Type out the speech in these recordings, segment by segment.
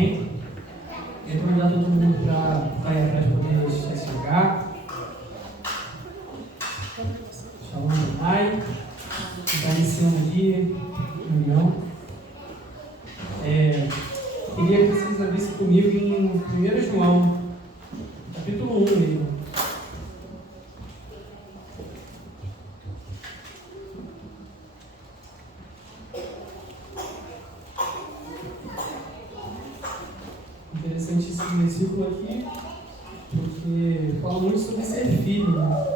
Amém? Quero convidar todo mundo para ir atrás poder se chegar. Shalom Pai, está iniciando aqui a reunião. Queria que vocês abrissem comigo em 1 João, capítulo 1 mesmo. Interessante esse versículo aqui, porque fala muito sobre ser filho, né?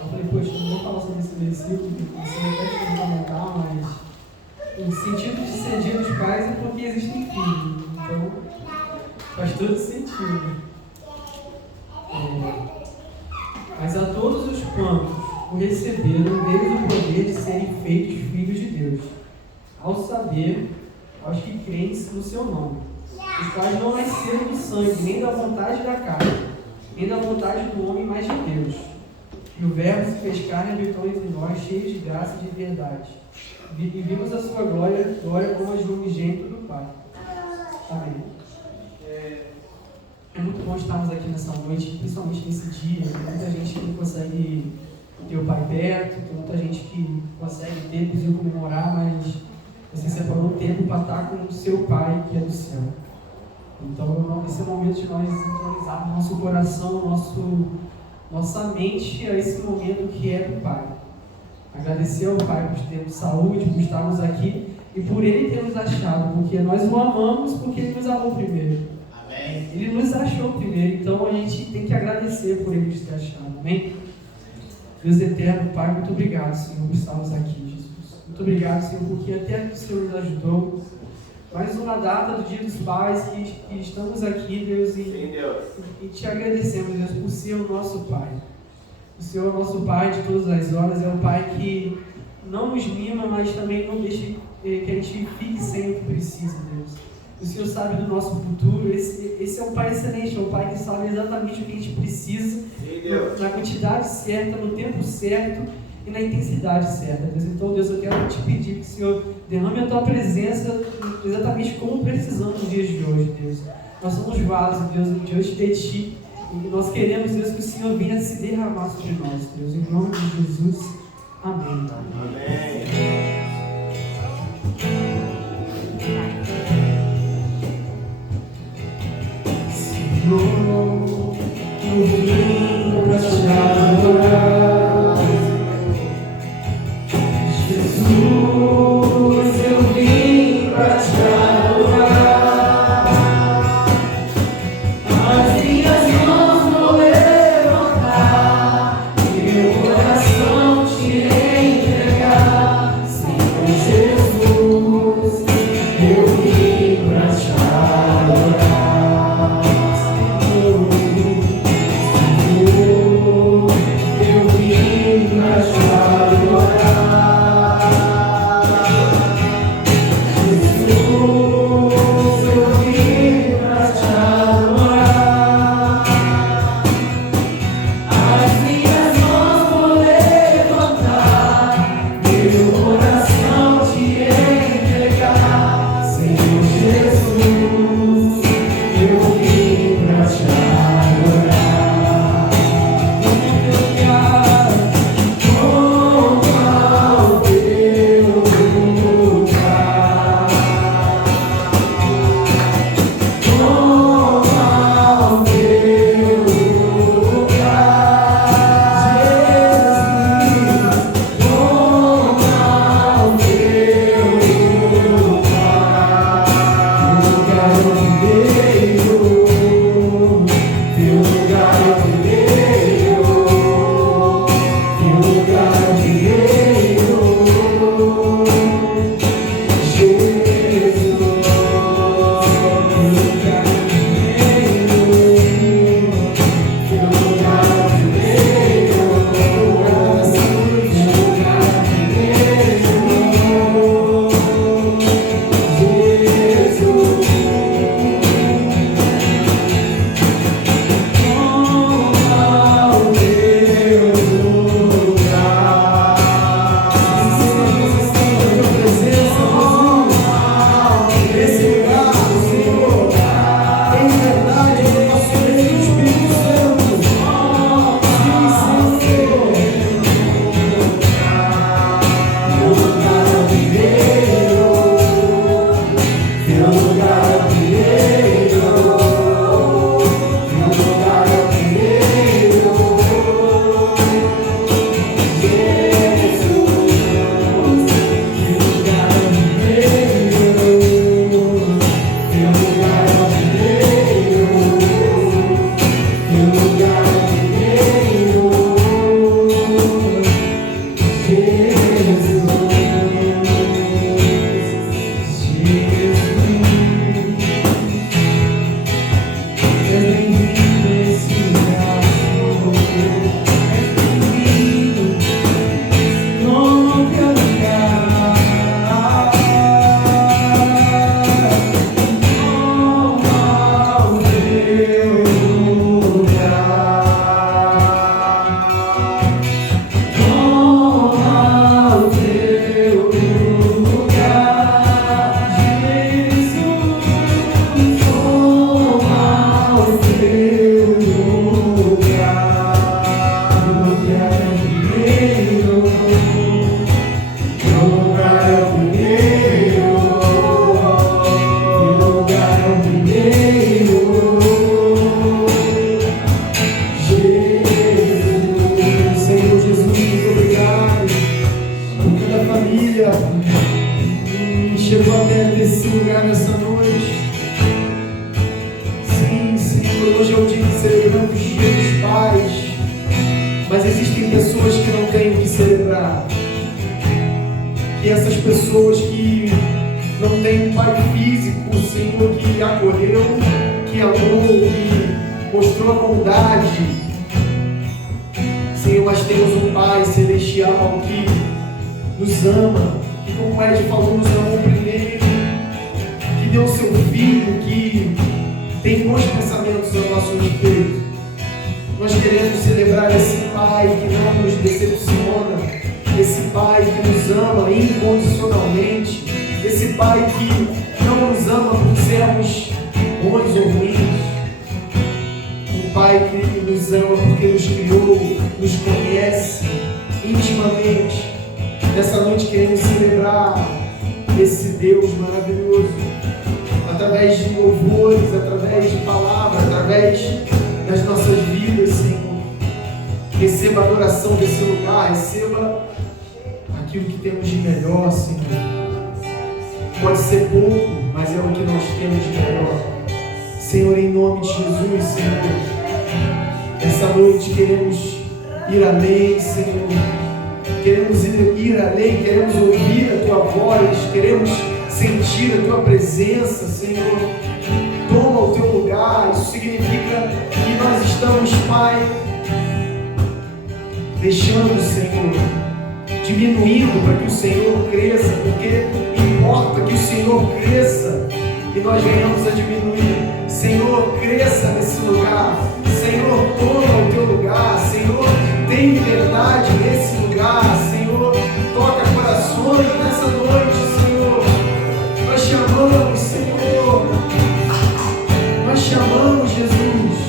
Eu falei, poxa, não vou falar sobre esse versículo, porque isso é até fundamental, mas o sentido de ser dia dos pais é porque existem filhos, então faz todo sentido. Mas a todos os quantos o receberam, deles o poder de serem feitos filhos de Deus, ao saber, aos que creem no seu nome, os quais não nasceram do sangue, nem da vontade da carne, nem da vontade do homem, mas de Deus. E o Verbo se fez carne e habitou entre nós, cheio de graça e de verdade. E vimos a sua glória como a de um unigênito do Pai. Amém. É muito bom estarmos aqui nessa noite, principalmente nesse dia. Tem muita gente que não consegue ter o Pai perto, tem muita gente que consegue ter, inclusive comemorar, mas você separou um tempo para estar com o seu Pai que é do céu. Então, esse é o momento de nós sintonizarmos nosso coração, nossa mente a esse momento que é do Pai. Agradecer ao Pai por termos saúde, por estarmos aqui e por Ele ter nos achado, porque nós o amamos, porque Ele nos amou primeiro. Amém. Ele nos achou primeiro, então a gente tem que agradecer por Ele nos ter achado. Amém? Deus eterno, Pai, muito obrigado, Senhor, por estarmos aqui, Jesus. Muito obrigado, Senhor, porque até o Senhor nos ajudou. Mais uma data do Dia dos Pais que estamos aqui, Deus, e te agradecemos, Deus, por ser o nosso Pai. O Senhor é o nosso Pai de todas as horas, é o Pai que não nos mima, mas também não deixa que a gente fique sem o que precisa, Deus. O Senhor sabe do nosso futuro, esse é um Pai excelente, é um Pai que sabe exatamente o que a gente precisa, na quantidade certa, no tempo certo e na intensidade certa, Deus. Então, Deus, eu quero te pedir que o Senhor derrame a Tua presença exatamente como precisamos nos dias de hoje, Deus. Nós somos vasos, Deus, diante de Ti, e nós queremos, Deus, que o Senhor venha se derramar sobre nós, Deus. Em nome de Jesus, amém. Amém. Senhor, eu vim para te adorar. Jesus, eu vim para te adorar. As minhas mãos vou levantar e meu coração te entregar. Senhor, chegou até esse lugar nessa noite. Sim, Senhor, hoje é o dia que celebramos o Dia dos Pais, mas existem pessoas que não têm o que celebrar. E essas pessoas que não têm um pai físico, Senhor, que acolheu, que amou, que mostrou a bondade. Senhor, nós temos um Pai celestial que nos ama, que, como o Ed falou, nos amou primeiro, que deu o seu Filho, que tem bons pensamentos ao nosso respeito. Nós queremos celebrar esse Pai que não nos decepciona, esse Pai que nos ama incondicionalmente, esse Pai que não nos ama por sermos bons ou ruins, um Pai que nos ama porque nos criou, nos conhece intimamente. Nessa noite queremos celebrar esse Deus maravilhoso, através de louvores, através de palavras, através das nossas vidas, Senhor. Receba a adoração desse lugar, receba aquilo que temos de melhor, Senhor. Pode ser pouco, mas é o que nós temos de melhor. Senhor, em nome de Jesus, Senhor, essa noite queremos ir além, Senhor. Queremos ir além, queremos ouvir a Tua voz, queremos sentir a Tua presença, Senhor. Toma o Teu lugar. Isso significa que nós estamos, Pai, deixando, Senhor, diminuindo para que o Senhor cresça, porque importa que o Senhor cresça e nós venhamos a diminuir. Senhor, cresça nesse lugar. Senhor, toma o Teu lugar. Senhor, tem liberdade nesse lugar. Senhor, toca corações nessa noite, Senhor. Nós chamamos, Senhor. Nós chamamos, Jesus.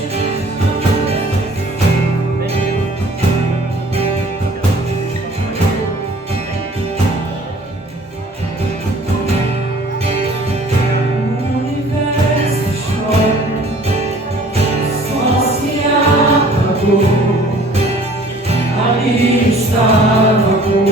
Ali estava com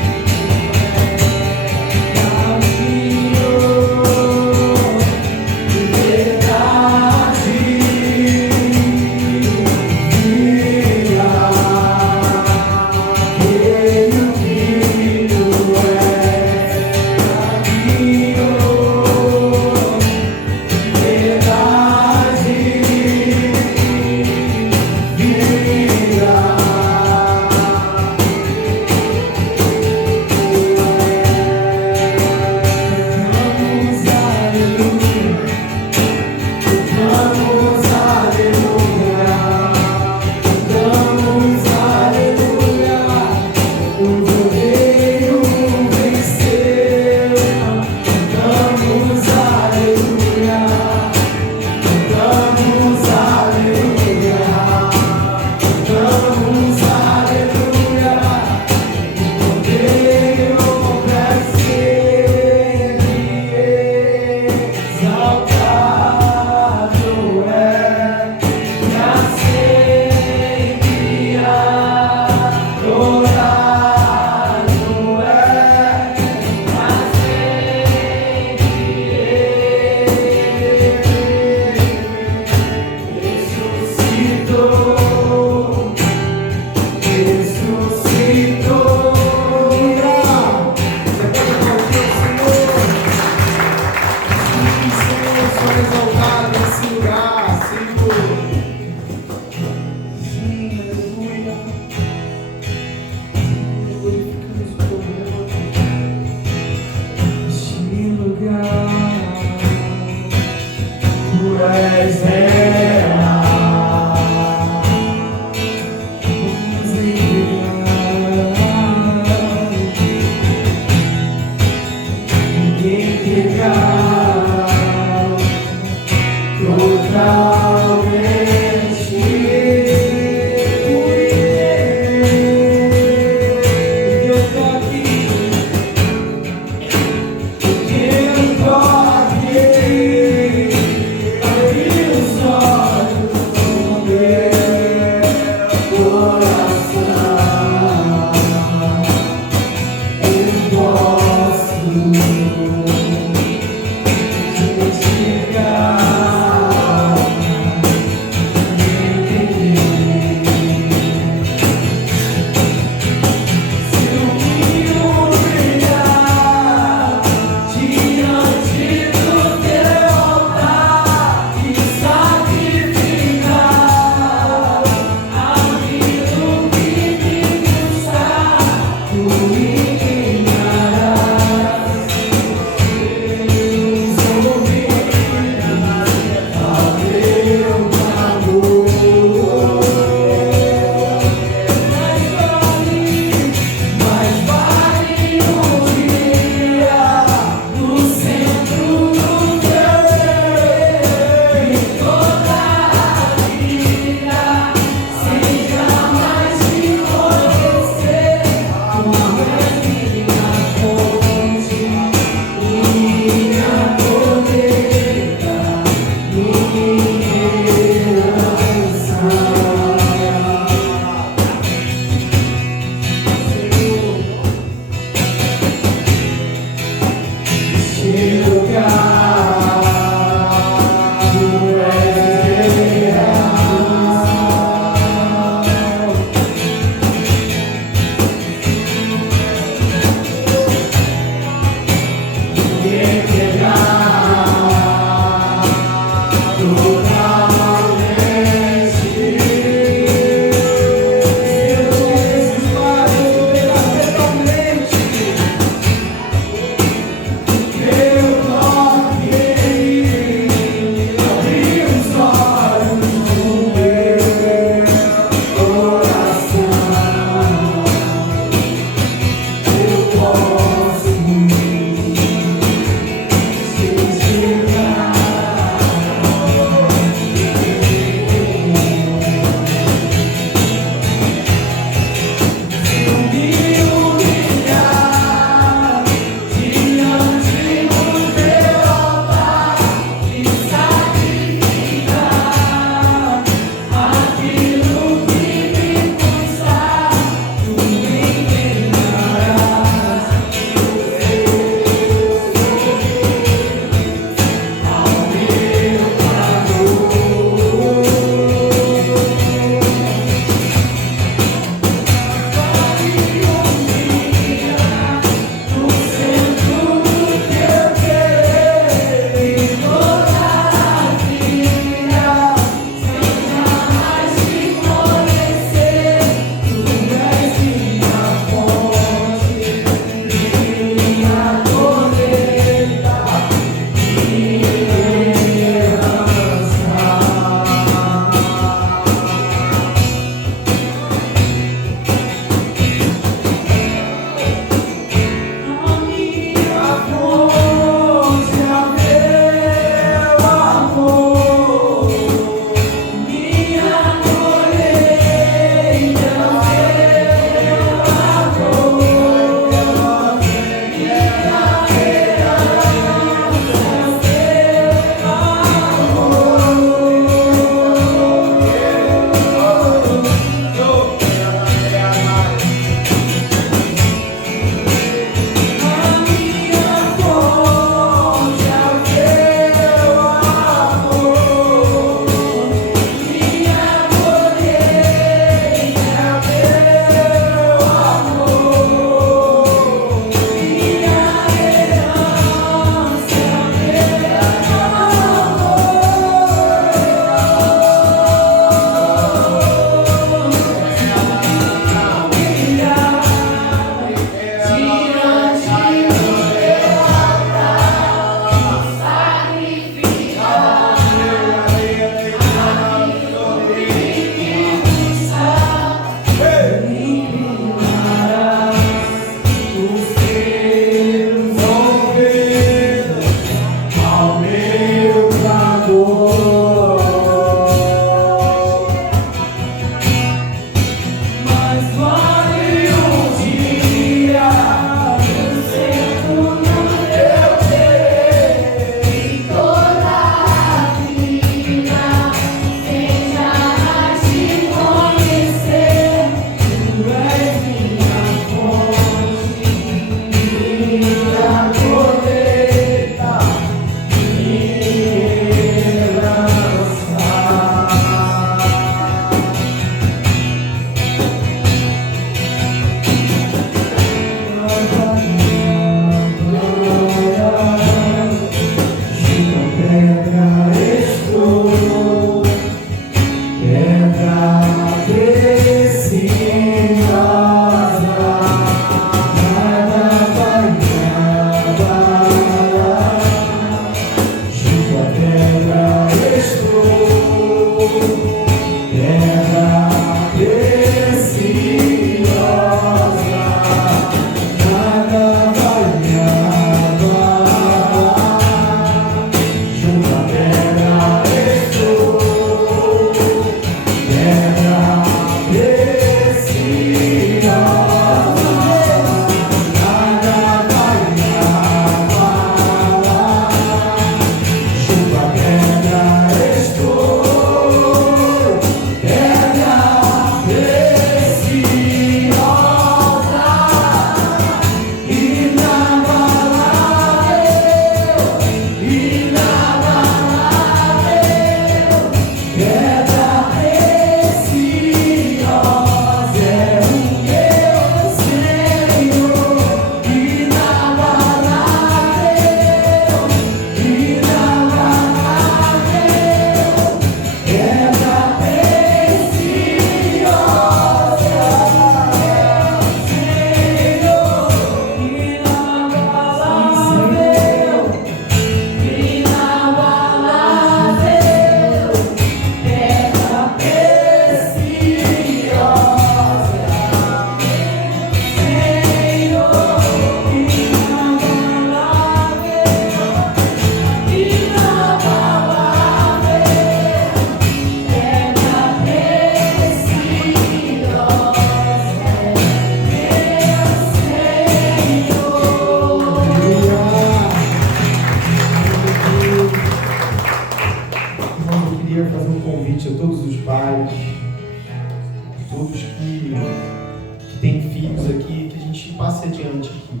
passe adiante aqui.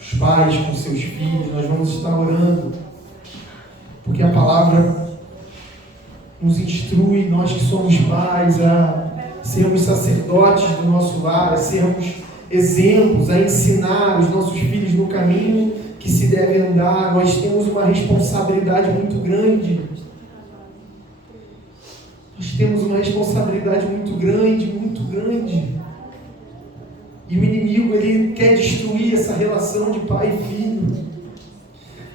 Os pais com seus filhos, nós vamos estar orando, porque a palavra nos instrui, nós que somos pais, a sermos sacerdotes do nosso lar, a sermos exemplos, a ensinar os nossos filhos no caminho que se deve andar. Nós temos uma responsabilidade muito grande. Nós temos uma responsabilidade muito grande, muito grande. E o inimigo, ele quer destruir essa relação de pai e filho.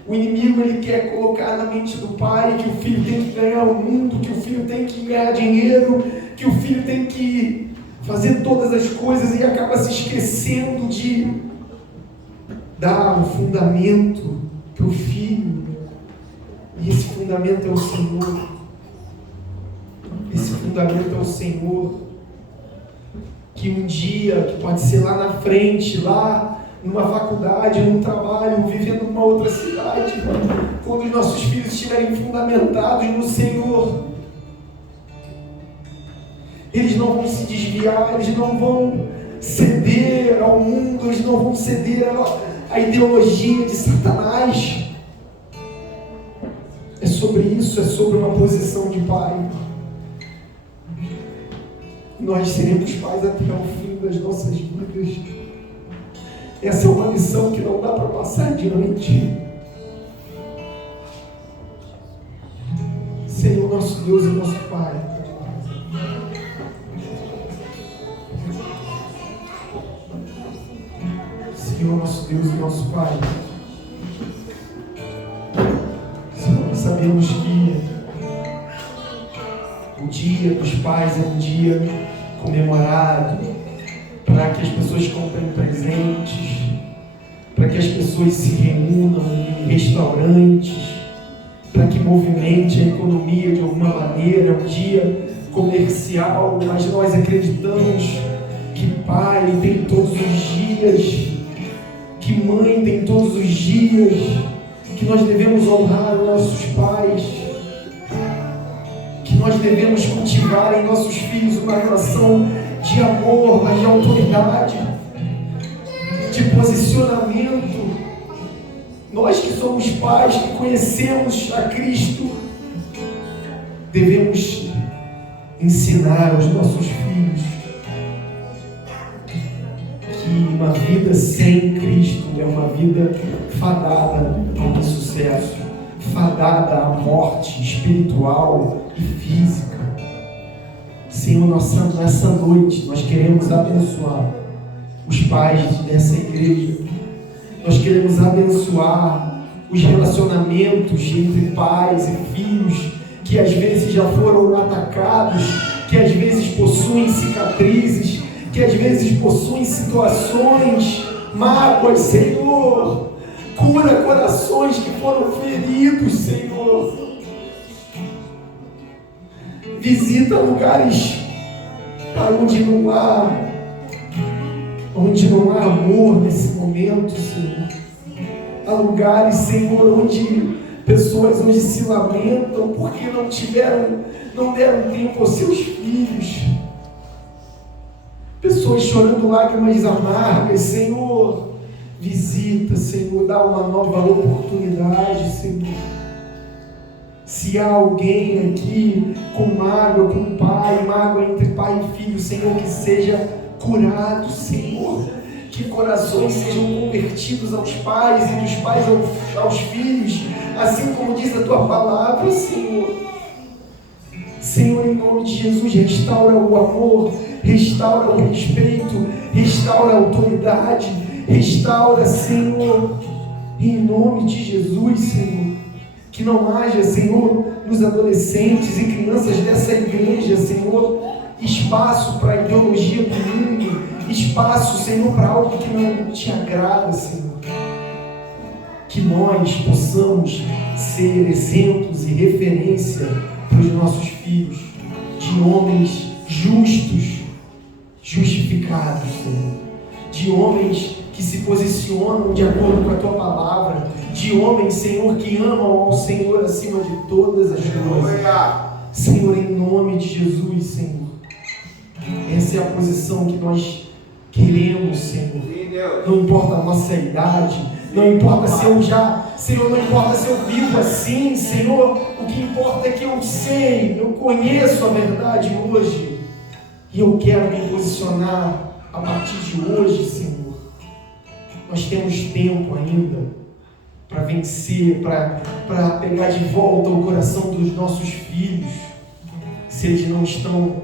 O inimigo, ele quer colocar na mente do pai que o filho tem que ganhar o mundo, que o filho tem que ganhar dinheiro, que o filho tem que fazer todas as coisas, e acaba se esquecendo de dar o fundamento para o filho. E esse fundamento é o Senhor. Esse fundamento é o Senhor. Que um dia, que pode ser lá na frente, lá numa faculdade, num trabalho, vivendo numa outra cidade, quando os nossos filhos estiverem fundamentados no Senhor, eles não vão se desviar, eles não vão ceder ao mundo, eles não vão ceder à ideologia de Satanás. É sobre isso, é sobre uma posição de pai. Nós seremos pais até o fim das nossas vidas. Essa é uma lição que não dá para passar adiante. Senhor, nosso Deus e nosso Pai, Senhor, nosso Deus e nosso Pai, Senhor, sabemos que o Dia dos Pais é um dia comemorado para que as pessoas comprem presentes, para que as pessoas se reúnam em restaurantes, para que movimente a economia de alguma maneira. É um dia comercial, mas nós acreditamos que pai tem todos os dias, que mãe tem todos os dias, que nós devemos honrar os nossos pais, que nós devemos cultivar em nossos filhos uma relação de amor, mas de autoridade, de posicionamento. Nós que somos pais, que conhecemos a Cristo, devemos ensinar aos nossos filhos que uma vida sem Cristo é uma vida fadada ao insucesso, fadada à morte espiritual e física. Senhor, nessa noite nós queremos abençoar os pais dessa igreja. Nós queremos abençoar os relacionamentos entre pais e filhos que às vezes já foram atacados, que às vezes possuem cicatrizes, que às vezes possuem situações, mágoas, Senhor. Cura corações que foram feridos, Senhor. Visita lugares onde não há amor nesse momento, Senhor. Há lugares, Senhor, onde pessoas hoje se lamentam porque não deram tempo aos seus filhos. Pessoas chorando lágrimas amargas, Senhor. Visita, Senhor, dá uma nova oportunidade, Senhor. Se há alguém aqui com mágoa com o pai, mágoa entre pai e filho, Senhor, que seja curado, Senhor. Que corações sejam convertidos aos pais e dos pais aos filhos, assim como diz a Tua palavra, Senhor. Senhor, em nome de Jesus, restaura o amor, restaura o respeito, restaura a autoridade, restaura, Senhor, em nome de Jesus, Senhor. Que não haja, Senhor, nos adolescentes e crianças dessa igreja, Senhor, espaço para a ideologia do mundo, espaço, Senhor, para algo que não te agrada, Senhor. Que nós possamos ser exemplos e referência para os nossos filhos, de homens justos, justificados, Senhor. De homens que se posicionam de acordo com a Tua palavra, de homens, Senhor, que amam ao Senhor acima de todas as coisas. Senhor, em nome de Jesus, Senhor. Essa é a posição que nós queremos, Senhor. não importa a nossa idade, não importa se eu já, Senhor, não importa se eu vivo assim, Senhor, o que importa é que eu sei, eu conheço a verdade hoje, e eu quero me posicionar a partir de hoje, Senhor. Nós temos tempo ainda para vencer, para pegar de volta o coração dos nossos filhos, se eles não estão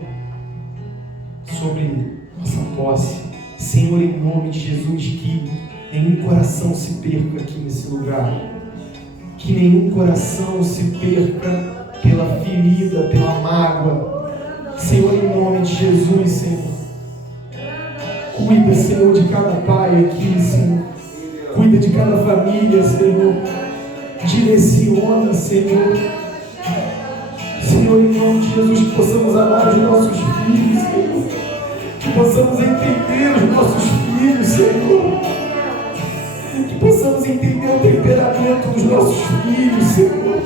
sobre nossa posse. Senhor, em nome de Jesus, que nenhum coração se perca aqui nesse lugar, que nenhum coração se perca pela ferida, pela mágoa. Senhor, em nome de Jesus, Senhor, cuida, Senhor, de cada pai aqui, Senhor, cuida de cada família, Senhor, direciona, Senhor. Senhor, em nome de Jesus, que possamos amar os nossos filhos, Senhor, que possamos entender os nossos filhos, Senhor, que possamos entender o temperamento dos nossos filhos, Senhor.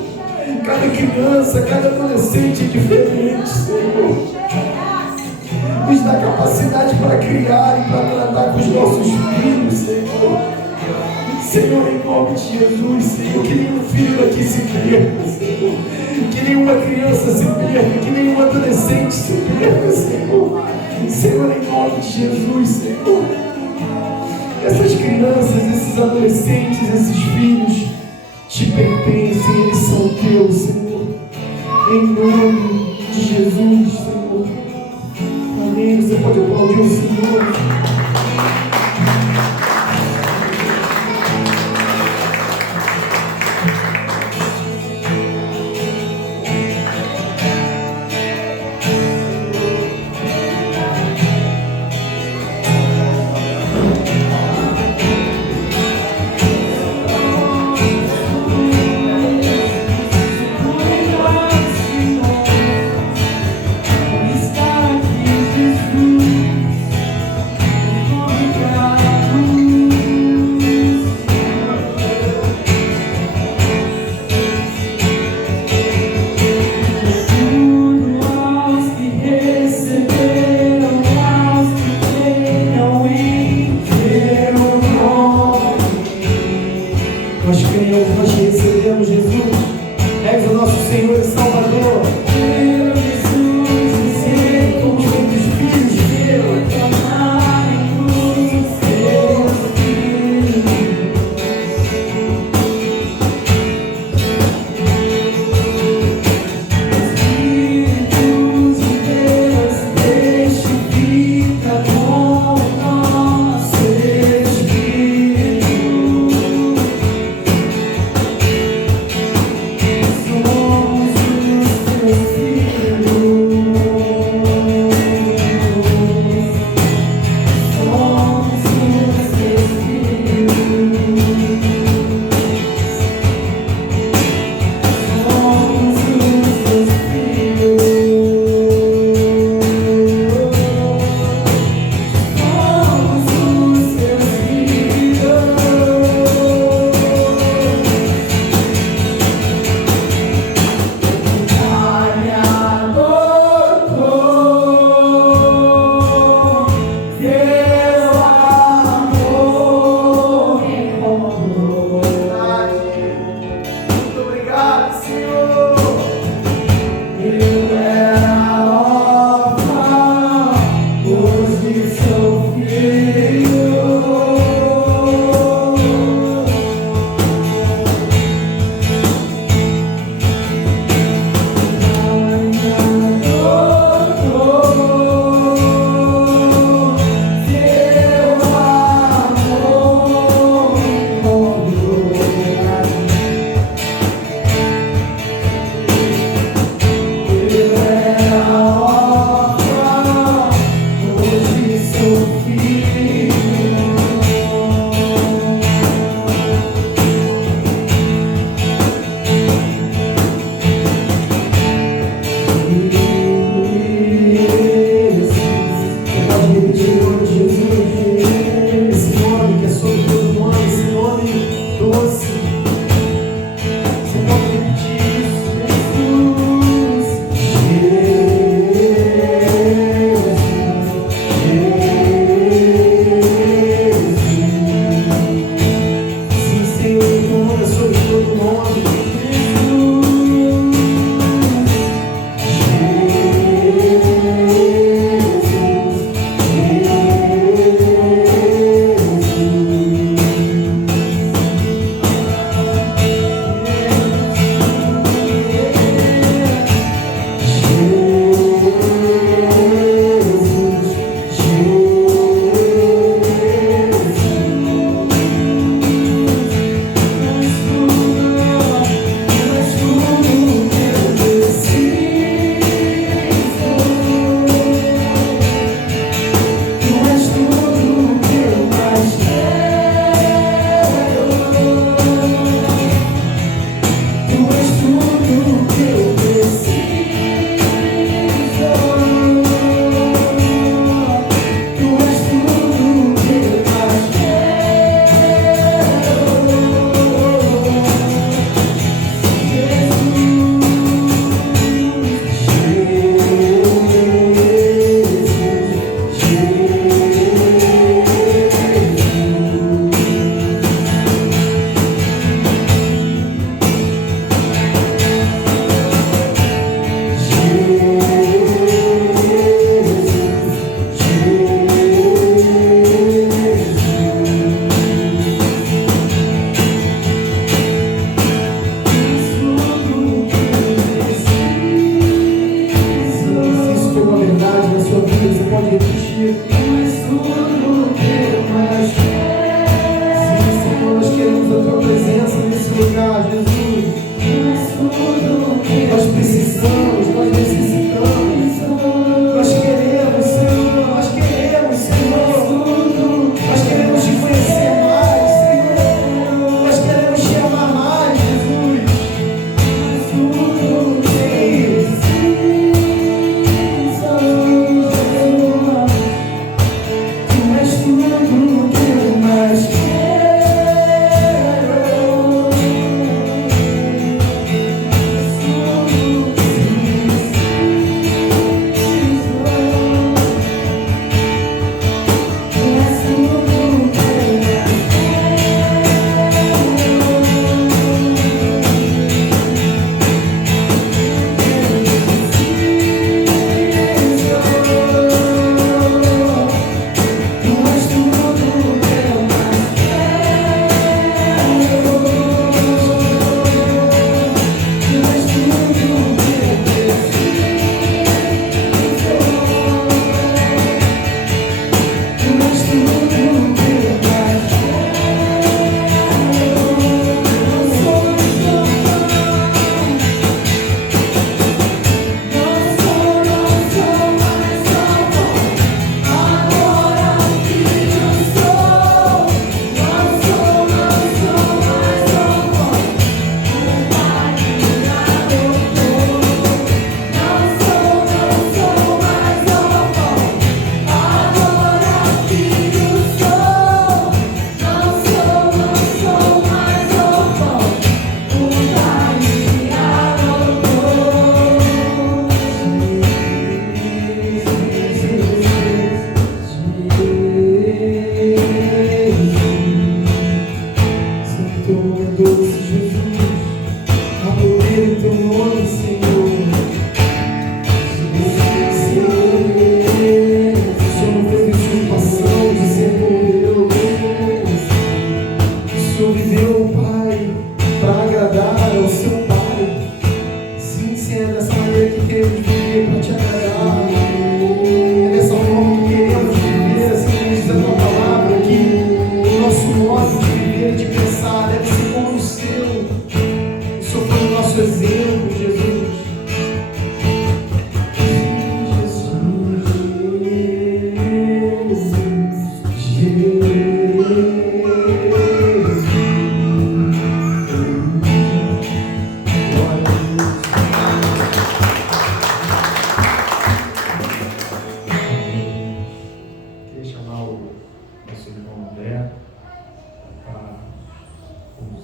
Cada criança, cada adolescente é diferente, Senhor. Nos dá capacidade para criar e para tratar com os nossos filhos, Senhor. Senhor, em nome de Jesus, Senhor, que nenhum filho aqui se perca, Senhor. Que nenhuma criança se perca, que nenhum adolescente se perca, Senhor. Senhor, em nome de Jesus, Senhor. Essas crianças, esses adolescentes, esses filhos te pertencem, eles são teus, Senhor. Em nome de Jesus, Senhor. Amém. Você pode aplaudir o Senhor.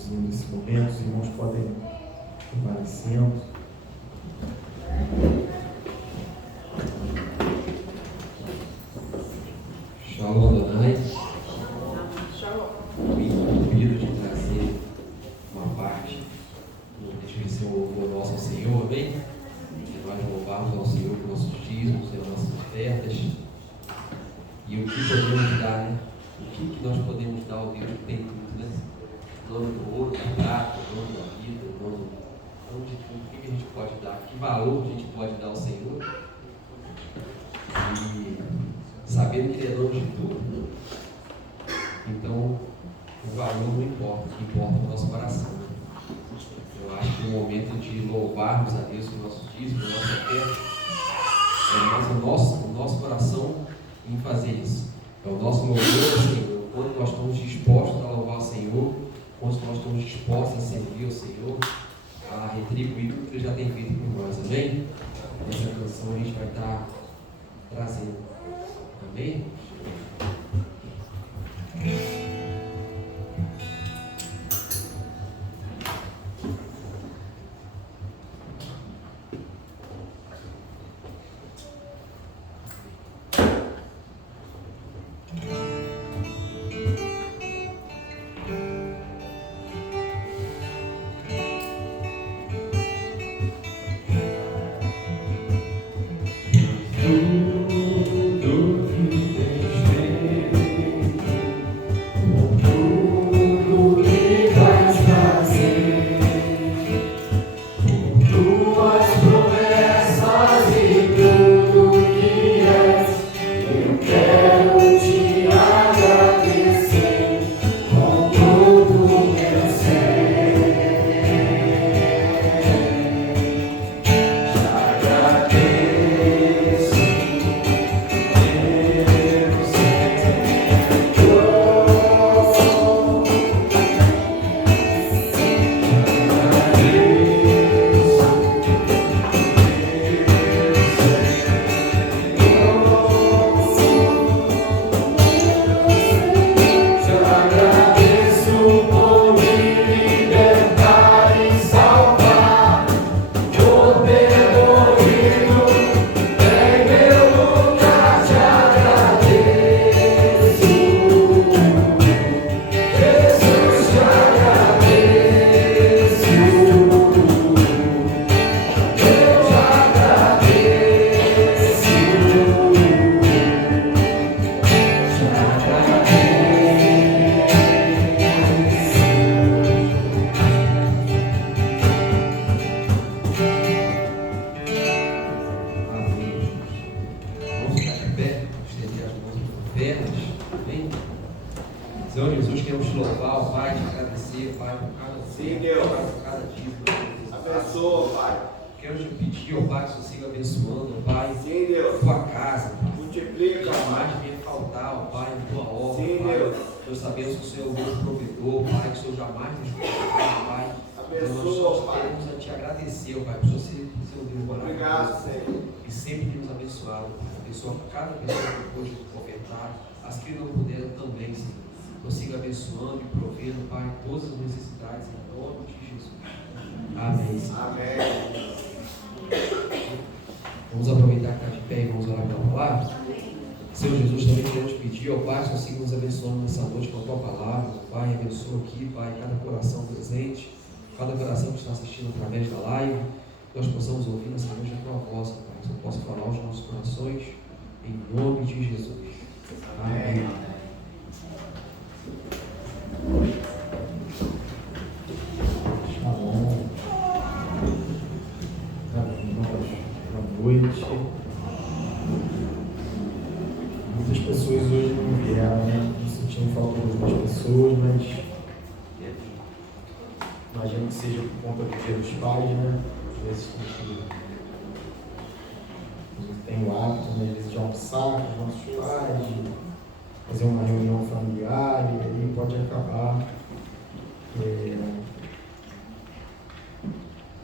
finalzinho desse momento, os irmãos podem ir aparecendo. Shalom, Adonai. O pedido de trazer uma parte do que o louvor nosso ao Senhor, amém? Que nós louvarmos ao Senhor por nossos dízimos e nossas ofertas. E o que podemos dar, né? O que nós podemos dar ao Deus que tem tudo, né? O nome do ouro, da prata, o nome da vida, o nome de tudo. O que a gente pode dar? Que valor a gente pode dar ao Senhor? E sabendo que Ele é dono de tudo, então o valor não importa, o que importa é o nosso coração. Eu acho que o momento de louvarmos a Deus com o nosso dízimo, a nossa oferta, é o nosso coração em fazer isso. É o nosso louvor ao Senhor. Quando nós estamos dispostos a louvar o Senhor, quando nós estamos dispostos a servir ao Senhor, a retribuir tudo que Ele já tem feito por nós, amém? Nessa canção a gente vai estar trazendo, amém? Senhor Jesus, queremos te louvar, ó Pai, te agradecer, Pai, por cada oferta, por cada dízimo. Abençoa, Pai. Quero te pedir, ó Pai, que o Senhor siga abençoando, ó Pai, Sim, Deus. a tua casa, Pai. Multiplica, Jamais Pai. venha faltar, ó Pai, a tua obra, Sim, Pai. Deus. Nós sabemos que o Senhor é o nosso provedor, Pai, que o Senhor jamais nos faltará, Pai. Então nós Abençoa, só Pai. queremos a te agradecer, ó Pai, por o Senhor ser um Deus maravilhoso. Obrigado, Senhor. E sempre tem nos abençoado, Pai. Abençoa cada pessoa que pôde ofertar, as que não puderam também, Senhor. Consiga abençoando e provendo, Pai, todas as necessidades em nome de Jesus. Amém, Senhor. Amém. Vamos aproveitar que está de pé e vamos orar pela palavra. Senhor Jesus, também queremos te pedir, ó Pai, que consiga nos abençoando nessa noite com a tua palavra. Pai, abençoa aqui, Pai, cada coração presente, cada coração que está assistindo através da live. Nós possamos ouvir nessa noite a tua voz, Pai, que eu possa falar aos nossos corações, em nome de Jesus. Amém. Shalom. Boa noite. Muitas pessoas hoje não vieram, né? Não sentindo falta de algumas pessoas, mas imagino que seja por conta do Dia dos Pais, né? Às vezes a gente tem o hábito, né, às vezes, de almoçar com os nossos pais, de fazer uma reunião familiar, e aí pode acabar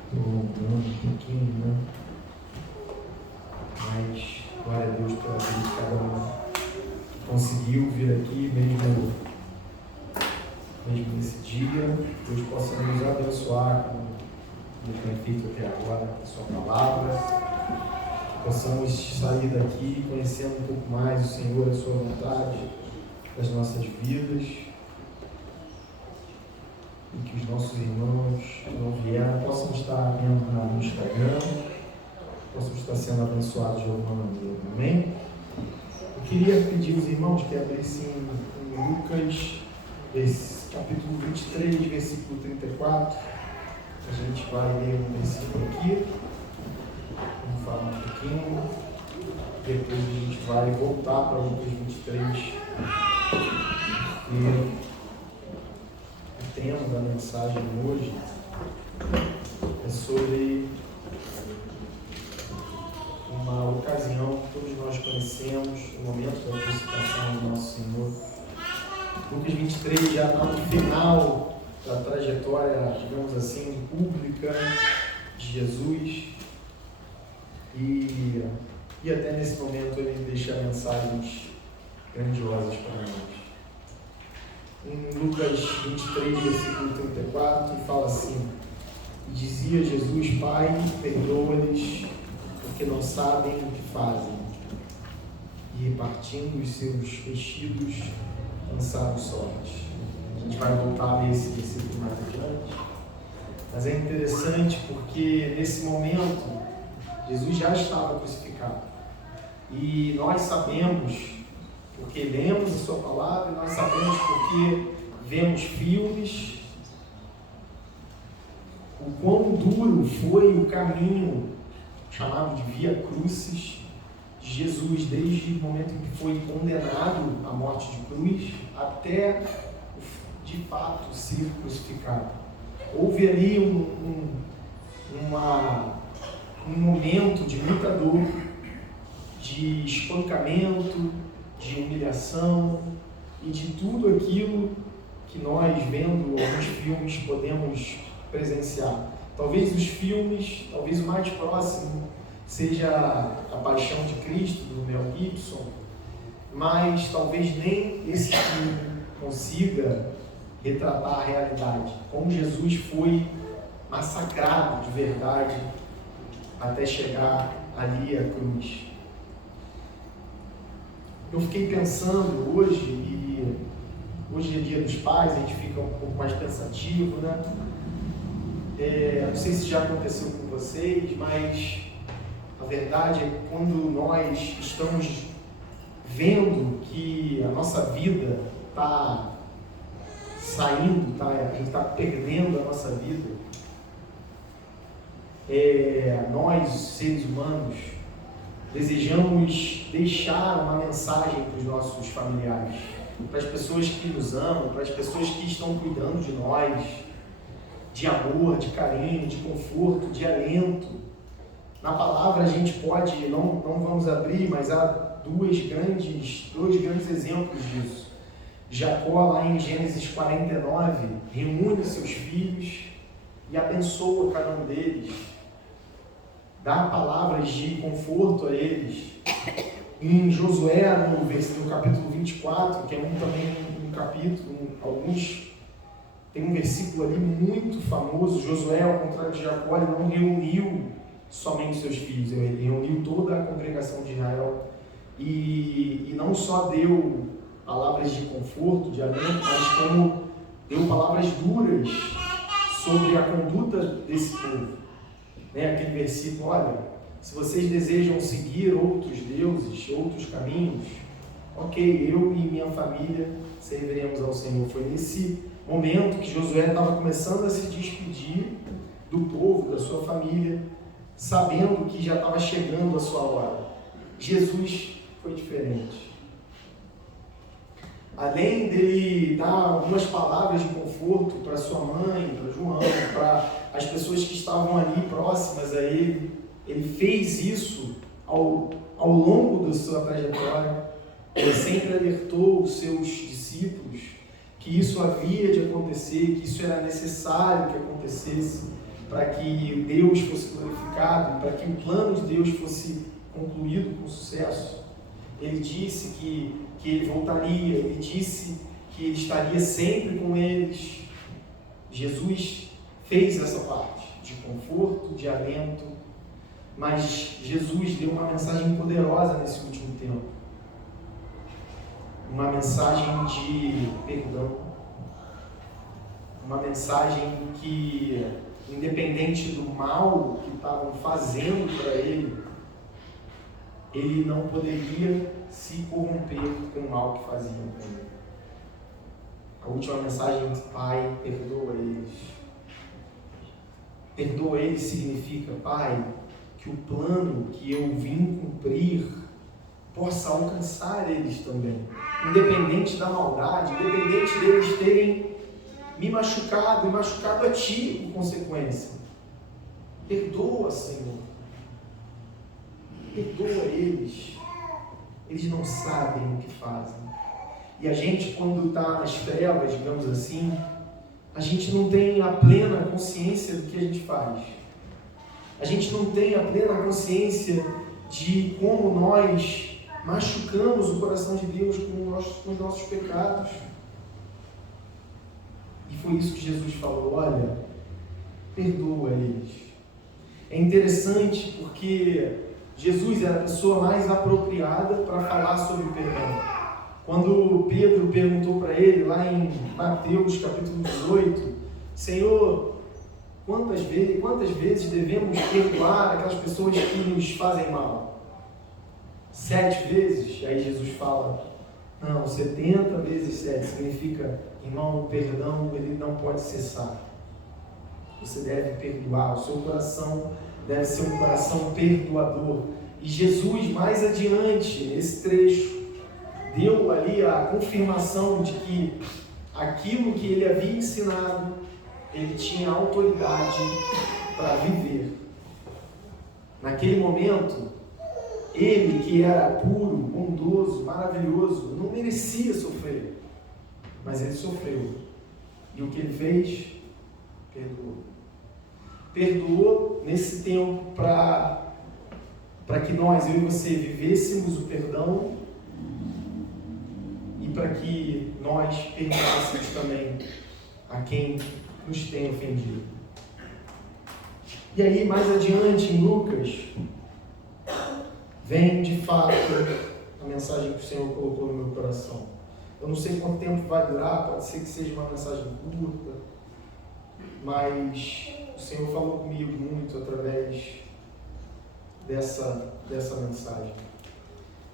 prolongando um pouquinho, né? Mas glória a Deus pela vida de cada um conseguiu vir aqui mesmo nesse dia, Deus possa nos abençoar com o que tem feito até agora, a sua palavra. Possamos sair daqui conhecendo um pouco mais o Senhor, a sua vontade das nossas vidas. E que os nossos irmãos que não vieram possam estar vendo no Instagram, possam estar sendo abençoados de alguma maneira. Amém? Eu queria pedir aos irmãos que abrissem em Lucas, capítulo 23, versículo 34. A gente vai ler um versículo aqui, vamos falar um pouquinho, depois a gente vai voltar para Lucas 23. E o tema da mensagem hoje é sobre uma ocasião que todos nós conhecemos, o momento da crucificação do nosso Senhor. Lucas 23 já está no final da trajetória, digamos assim, pública de Jesus, e até nesse momento ele deixa mensagens grandiosas para nós. Em Lucas 23, versículo 34, fala assim: e dizia Jesus: Pai, perdoa-lhes, porque não sabem o que fazem. E repartindo os seus vestidos, lançaram sorte. A gente vai voltar a ler esse versículo mais adiante. Mas é interessante porque nesse momento Jesus já estava crucificado. E nós sabemos, porque lemos a sua palavra, e nós sabemos porque vemos filmes, o quão duro foi o caminho chamado de Via Crucis de Jesus, desde o momento em que foi condenado à morte de cruz até de fato ser crucificado. Houve ali um momento de muita dor, de espancamento, de humilhação e de tudo aquilo que nós, vendo alguns filmes, podemos presenciar. Talvez os filmes, talvez o mais próximo seja A Paixão de Cristo, do Mel Gibson, mas talvez nem esse filme consiga retratar a realidade, como Jesus foi massacrado de verdade até chegar ali à cruz. Eu fiquei pensando hoje, e hoje é dia dos pais, a gente fica um pouco mais pensativo, né? Não sei se já aconteceu com vocês, mas a verdade é que quando nós estamos vendo que a nossa vida está saindo, a gente está perdendo a nossa vida, nós, seres humanos, desejamos deixar uma mensagem para os nossos familiares, para as pessoas que nos amam, para as pessoas que estão cuidando de nós, de amor, de carinho, de conforto, de alento. Na palavra a gente pode, não vamos abrir, mas há dois grandes exemplos disso. Jacó, lá em Gênesis 49, reúne seus filhos e abençoa cada um deles, dá palavras de conforto a eles. Em Josué, no capítulo 24, que é um capítulo, tem um versículo ali muito famoso. Josué, ao contrário de Jacó, ele não reuniu somente seus filhos, ele reuniu toda a congregação de Israel e não só deu palavras de conforto, de alento, mas como deu palavras duras sobre a conduta desse povo. Aquele versículo: olha, se vocês desejam seguir outros deuses, outros caminhos, ok, eu e minha família serviremos ao Senhor. Foi nesse momento que Josué estava começando a se despedir do povo, da sua família, sabendo que já estava chegando a sua hora. Jesus foi diferente. Além dele dar algumas palavras de conforto para sua mãe, para João, para as pessoas que estavam ali próximas a ele, ele fez isso ao longo da sua trajetória. Ele sempre alertou os seus discípulos que isso havia de acontecer, que isso era necessário que acontecesse para que Deus fosse glorificado, para que o plano de Deus fosse concluído com sucesso. Ele disse que ele voltaria, ele disse que ele estaria sempre com eles. Jesus fez essa parte de conforto, de alento, mas Jesus deu uma mensagem poderosa nesse último tempo. Uma mensagem de perdão. Uma mensagem que, independente do mal que estavam fazendo para ele não poderia se corromper com o mal que faziam para ele. A última mensagem do Pai, perdoa eles. Perdoa eles significa, Pai, que o plano que eu vim cumprir possa alcançar eles também. Independente da maldade, independente deles terem me machucado e machucado a Ti por consequência. Perdoa, Senhor. Perdoa eles. Eles não sabem o que fazem. E a gente, quando está nas trevas, digamos assim, a gente não tem a plena consciência do que a gente faz. A gente não tem a plena consciência de como nós machucamos o coração de Deus com os nossos pecados. E foi isso que Jesus falou, olha, perdoa eles. É interessante porque Jesus era a pessoa mais apropriada para falar sobre o perdão. Quando Pedro perguntou para ele, lá em Mateus capítulo 18, Senhor, quantas vezes devemos perdoar aquelas pessoas que nos fazem mal? 7 vezes? Aí Jesus fala, não, 70 vezes 7, significa, irmão, o perdão ele não pode cessar. Você deve perdoar, o seu coração deve ser um coração perdoador. E Jesus, mais adiante, nesse trecho, deu ali a confirmação de que aquilo que ele havia ensinado, ele tinha autoridade para viver. Naquele momento, ele que era puro, bondoso, maravilhoso, não merecia sofrer, mas ele sofreu. E o que ele fez? Perdoou. Perdoou nesse tempo para que nós, eu e você, vivêssemos o perdão e para que nós perdoássemos também a quem nos tem ofendido. E aí, mais adiante, em Lucas, vem de fato a mensagem que o Senhor colocou no meu coração. Eu não sei quanto tempo vai durar, pode ser que seja uma mensagem curta, mas o Senhor falou comigo muito através dessa mensagem.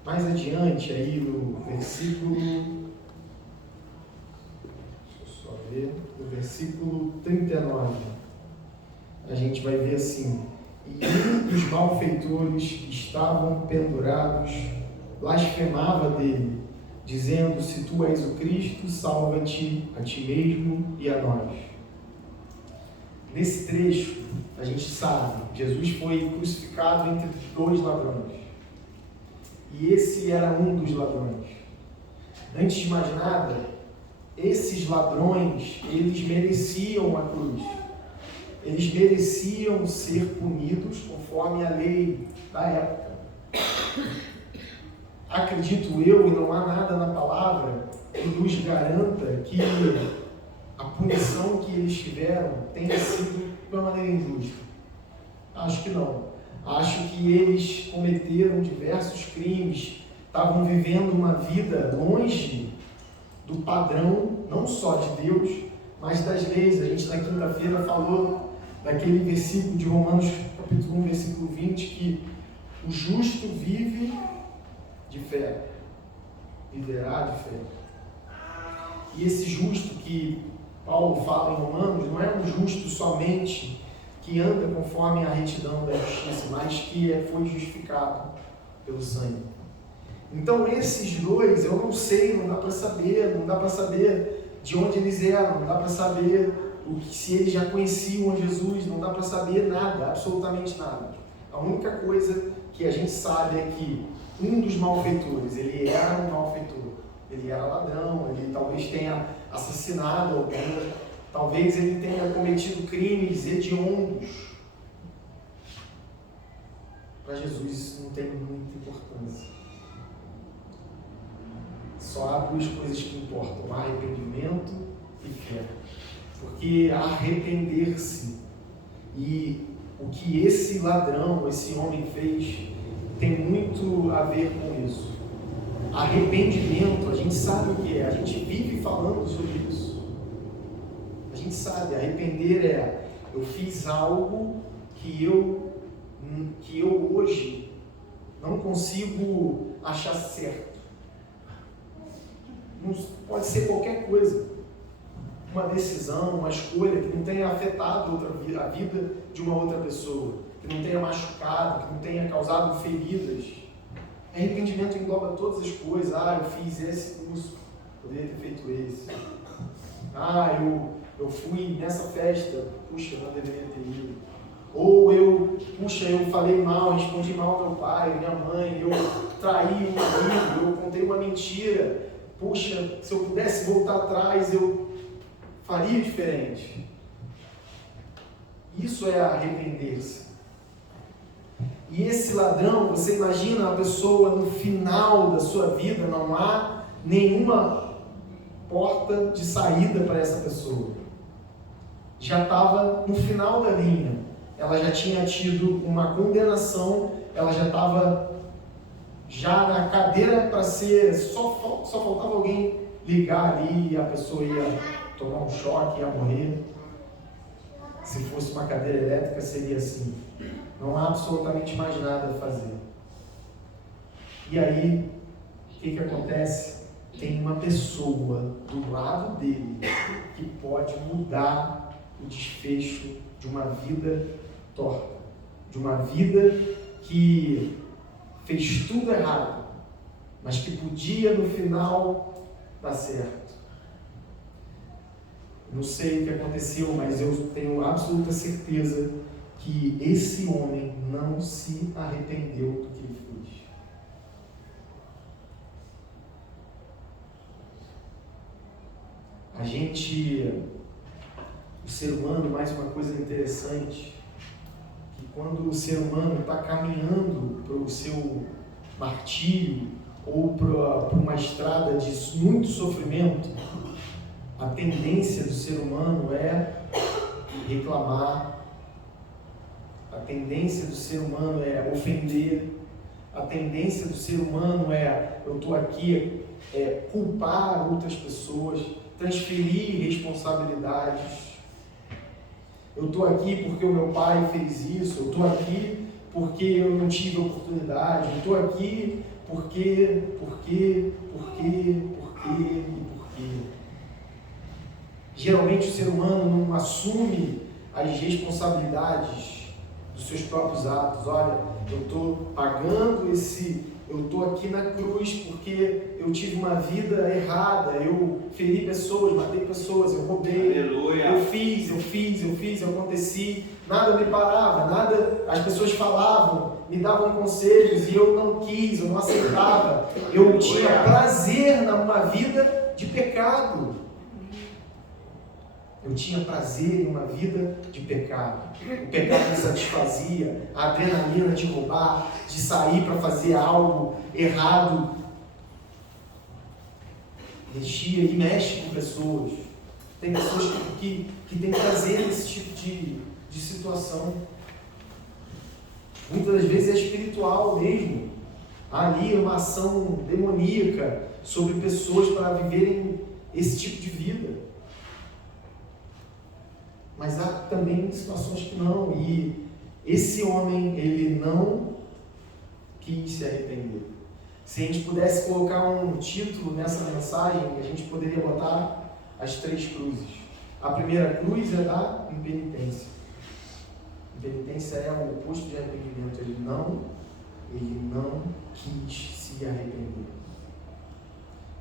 Mais adiante, aí no versículo, deixa eu só ver, no versículo 39, a gente vai ver assim: e um dos malfeitores que estavam pendurados blasfemava dele, dizendo: se tu és o Cristo, salva-te a ti mesmo e a nós. Nesse trecho, a gente sabe, Jesus foi crucificado entre 2 ladrões. E esse era um dos ladrões. Antes de mais nada, esses ladrões, eles mereciam a cruz. Eles mereciam ser punidos conforme a lei da época. Acredito eu, e não há nada na palavra que nos garanta que a punição que eles tiveram tenha sido de uma maneira injusta. Acho que não. Acho que eles cometeram diversos crimes, estavam vivendo uma vida longe do padrão, não só de Deus, mas das leis. A gente na quinta-feira falou daquele versículo de Romanos, capítulo 1, versículo 20, que o justo vive de fé, viverá de fé. E esse justo que Paulo fala em Romanos, não é um justo somente que anda conforme a retidão da justiça, mas que foi justificado pelo sangue. Então esses 2, eu não sei, não dá para saber de onde eles eram, não dá para saber se eles já conheciam Jesus, não dá para saber nada, absolutamente nada. A única coisa que a gente sabe é que um dos malfeitores, ele era um malfeitor, ele era ladrão, ele talvez tenha assassinado alguém, talvez ele tenha cometido crimes hediondos. Para Jesus isso não tem muita importância. Só há 2 coisas que importam: arrependimento e fé. Porque Porque arrepender-se, e o que esse ladrão, esse homem fez, tem muito a ver com isso. Arrependimento, a gente sabe o que é, a gente vive falando sobre isso. A gente sabe, arrepender é: eu fiz algo que eu hoje não consigo achar certo. Não, pode ser qualquer coisa. Uma decisão, uma escolha que não tenha afetado a vida de uma outra pessoa, que não tenha machucado, que não tenha causado feridas. Arrependimento engloba todas as coisas. Eu fiz esse curso, poderia ter feito esse. Eu fui nessa festa, puxa, não deveria ter ido. Ou eu falei mal, respondi mal ao meu pai, minha mãe, eu traí um amigo, eu contei uma mentira. Puxa, se eu pudesse voltar atrás, eu faria diferente. Isso é arrepender-se. E esse ladrão, você imagina a pessoa no final da sua vida, não há nenhuma porta de saída para essa pessoa. Já estava no final da linha. Ela já tinha tido uma condenação, ela já estava na cadeira para ser, só faltava alguém ligar ali e a pessoa ia tomar um choque, ia morrer. Se fosse uma cadeira elétrica seria assim. Não há absolutamente mais nada a fazer. E aí, o que acontece? Tem uma pessoa do lado dele que pode mudar o desfecho de uma vida torta, de uma vida que fez tudo errado, mas que podia no final dar certo. Não sei o que aconteceu, mas eu tenho absoluta certeza que esse homem não se arrependeu do que ele fez. O ser humano, mais uma coisa interessante, que quando o ser humano está caminhando para o seu martírio ou para uma estrada de muito sofrimento, a tendência do ser humano é reclamar, a tendência do ser humano é ofender, a tendência do ser humano é: eu estou aqui, culpar outras pessoas, transferir responsabilidades. Eu estou aqui porque o meu pai fez isso, eu estou aqui porque eu não tive oportunidade, eu estou aqui porque. Geralmente o ser humano não assume as responsabilidades dos seus próprios atos. Olha, eu estou pagando eu estou aqui na cruz porque eu tive uma vida errada, eu feri pessoas, matei pessoas, eu roubei, Aleluia. eu fiz, eu aconteci, nada me parava, as pessoas falavam, me davam conselhos e eu não quis, eu não aceitava, eu tinha prazer numa vida de pecado. Eu tinha prazer em uma vida de pecado. O pecado me satisfazia, a adrenalina de roubar, de sair para fazer algo errado. Mexia e mexe com pessoas. Tem pessoas que têm prazer nesse tipo de situação. Muitas das vezes é espiritual mesmo. Há ali uma ação demoníaca sobre pessoas para viverem esse tipo de vida. Mas há também situações que não, e esse homem, ele não quis se arrepender. Se a gente pudesse colocar um título nessa mensagem, a gente poderia botar as 3 cruzes. A primeira cruz é da impenitência. Impenitência é o oposto de arrependimento. Ele não quis se arrepender.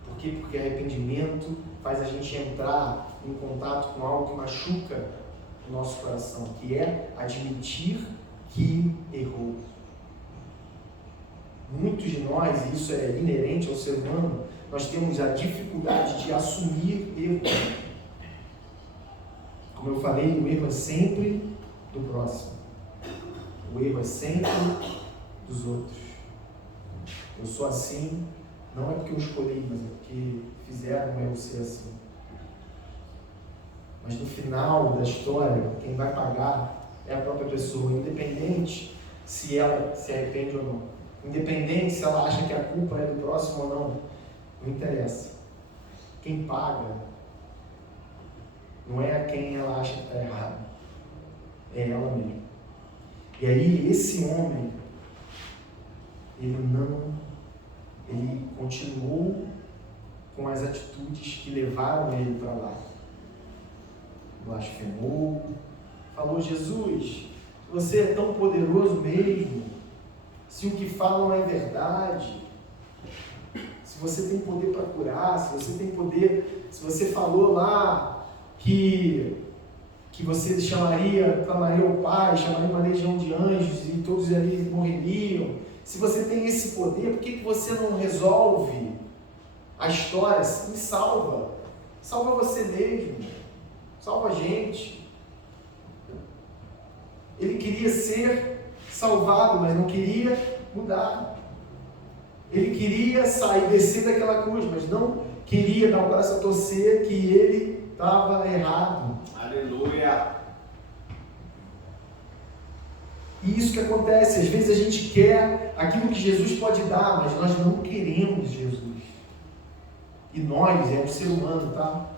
Por quê? Porque arrependimento faz a gente entrar em contato com algo que machuca o nosso coração, que é admitir que errou. Muitos de nós, e isso é inerente ao ser humano, nós temos a dificuldade de assumir erro. Como eu falei, o erro é sempre do próximo. O erro é sempre dos outros. Eu sou assim, não é porque eu escolhi, mas é porque fizeram eu ser assim. Mas no final da história, quem vai pagar é a própria pessoa, independente se ela se arrepende ou não. Independente se ela acha que a culpa é do próximo ou não. Não interessa. Quem paga não é a quem ela acha que está errado. É ela mesma. E aí esse homem, ele continuou com as atitudes que levaram ele para lá. Blasfemou, falou: Jesus, você é tão poderoso mesmo, se o que falam é verdade, se você tem poder para curar, se você tem poder, se você falou lá que você clamaria ao Pai, chamaria uma legião de anjos e todos ali morreriam, se você tem esse poder, por que você não resolve a história? Me salva você mesmo, salva a gente. Ele queria ser salvado, mas não queria mudar. Ele queria descer daquela cruz, mas não queria dar o braço a torcer que ele estava errado. Aleluia! E isso que acontece, às vezes a gente quer aquilo que Jesus pode dar, mas nós não queremos Jesus. E nós, é o ser humano, tá?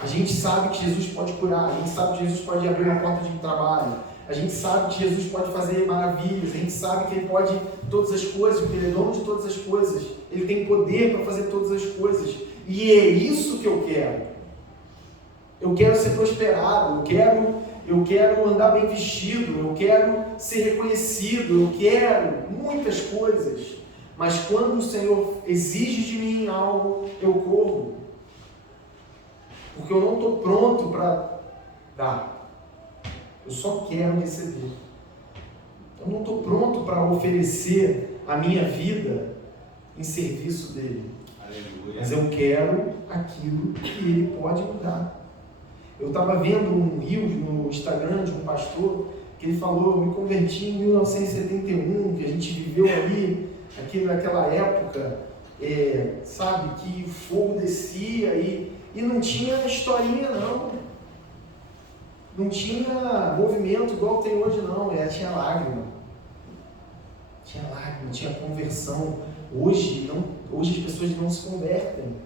A gente sabe que Jesus pode curar, a gente sabe que Jesus pode abrir uma porta de trabalho, a gente sabe que Jesus pode fazer maravilhas, a gente sabe que Ele pode todas as coisas, porque Ele é dono de todas as coisas, Ele tem poder para fazer todas as coisas, e é isso que eu quero. Eu quero ser prosperado, eu quero andar bem vestido, eu quero ser reconhecido, eu quero muitas coisas, mas quando o Senhor exige de mim algo, eu corro. Porque eu não estou pronto para dar. Eu só quero receber. Eu não estou pronto para oferecer a minha vida em serviço dele. Aleluia. Mas eu quero aquilo que ele pode me dar. Eu estava vendo um reel no Instagram de um pastor que ele falou: eu me converti em 1971, que a gente viveu ali, naquela época, sabe, que o fogo descia e não tinha historinha não. Não tinha movimento igual tem hoje não, tinha lágrima. Tinha conversão. Hoje as pessoas não se convertem.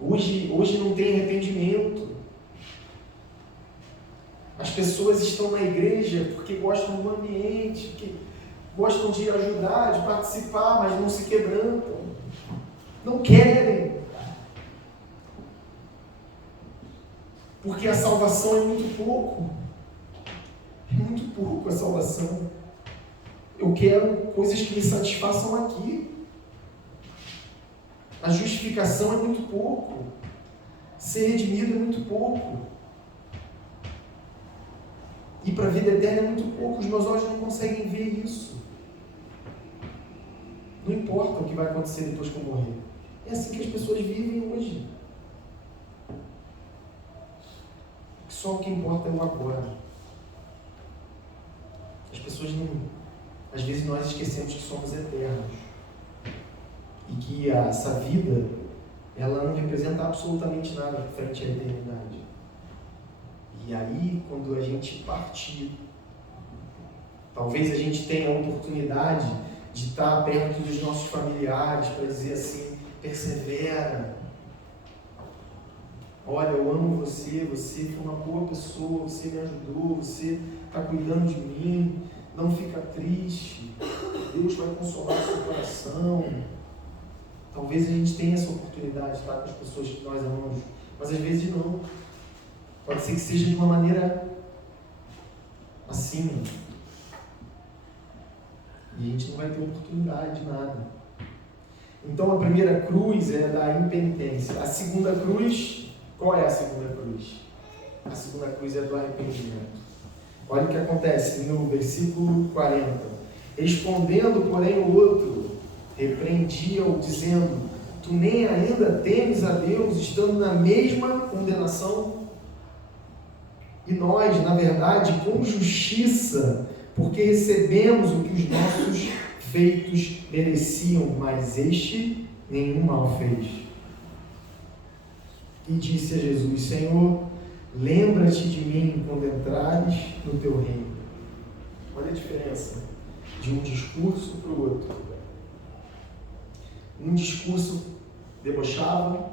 Hoje não tem arrependimento. As pessoas estão na igreja porque gostam do ambiente, porque gostam de ajudar, de participar, mas não se quebrantam. Não querem. Porque a salvação é muito pouco. É muito pouco a salvação. Eu quero coisas que me satisfaçam aqui. A justificação é muito pouco. Ser redimido é muito pouco. Ir para a vida eterna é muito pouco. Os meus olhos não conseguem ver isso. Não importa o que vai acontecer depois que eu morrer. É assim que as pessoas vivem hoje. Só o que importa é o agora. As pessoas não... Às vezes nós esquecemos que somos eternos. E que essa vida, ela não representa absolutamente nada frente à eternidade. E aí, quando a gente partir, talvez a gente tenha a oportunidade de estar perto dos nossos familiares para dizer assim: persevera. Olha, eu amo você, você foi uma boa pessoa, você me ajudou, você está cuidando de mim, não fica triste, Deus vai consolar o seu coração. Talvez a gente tenha essa oportunidade de estar com as pessoas que nós amamos, mas às vezes não. Pode ser que seja de uma maneira assim, e a gente não vai ter oportunidade de nada. Então a primeira cruz é da impenitência. A segunda cruz, qual é a segunda cruz? A segunda cruz é do arrependimento. Olha o que acontece no versículo 40. Respondendo, porém, o outro, repreendia-o, dizendo: tu nem ainda temes a Deus, estando na mesma condenação? E nós, na verdade, com justiça, porque recebemos o que os nossos feitos mereciam, mas este nenhum mal fez. E disse a Jesus: Senhor, lembra-te de mim quando entrares no teu reino. Olha a diferença de um discurso para o outro. Um discurso debochava,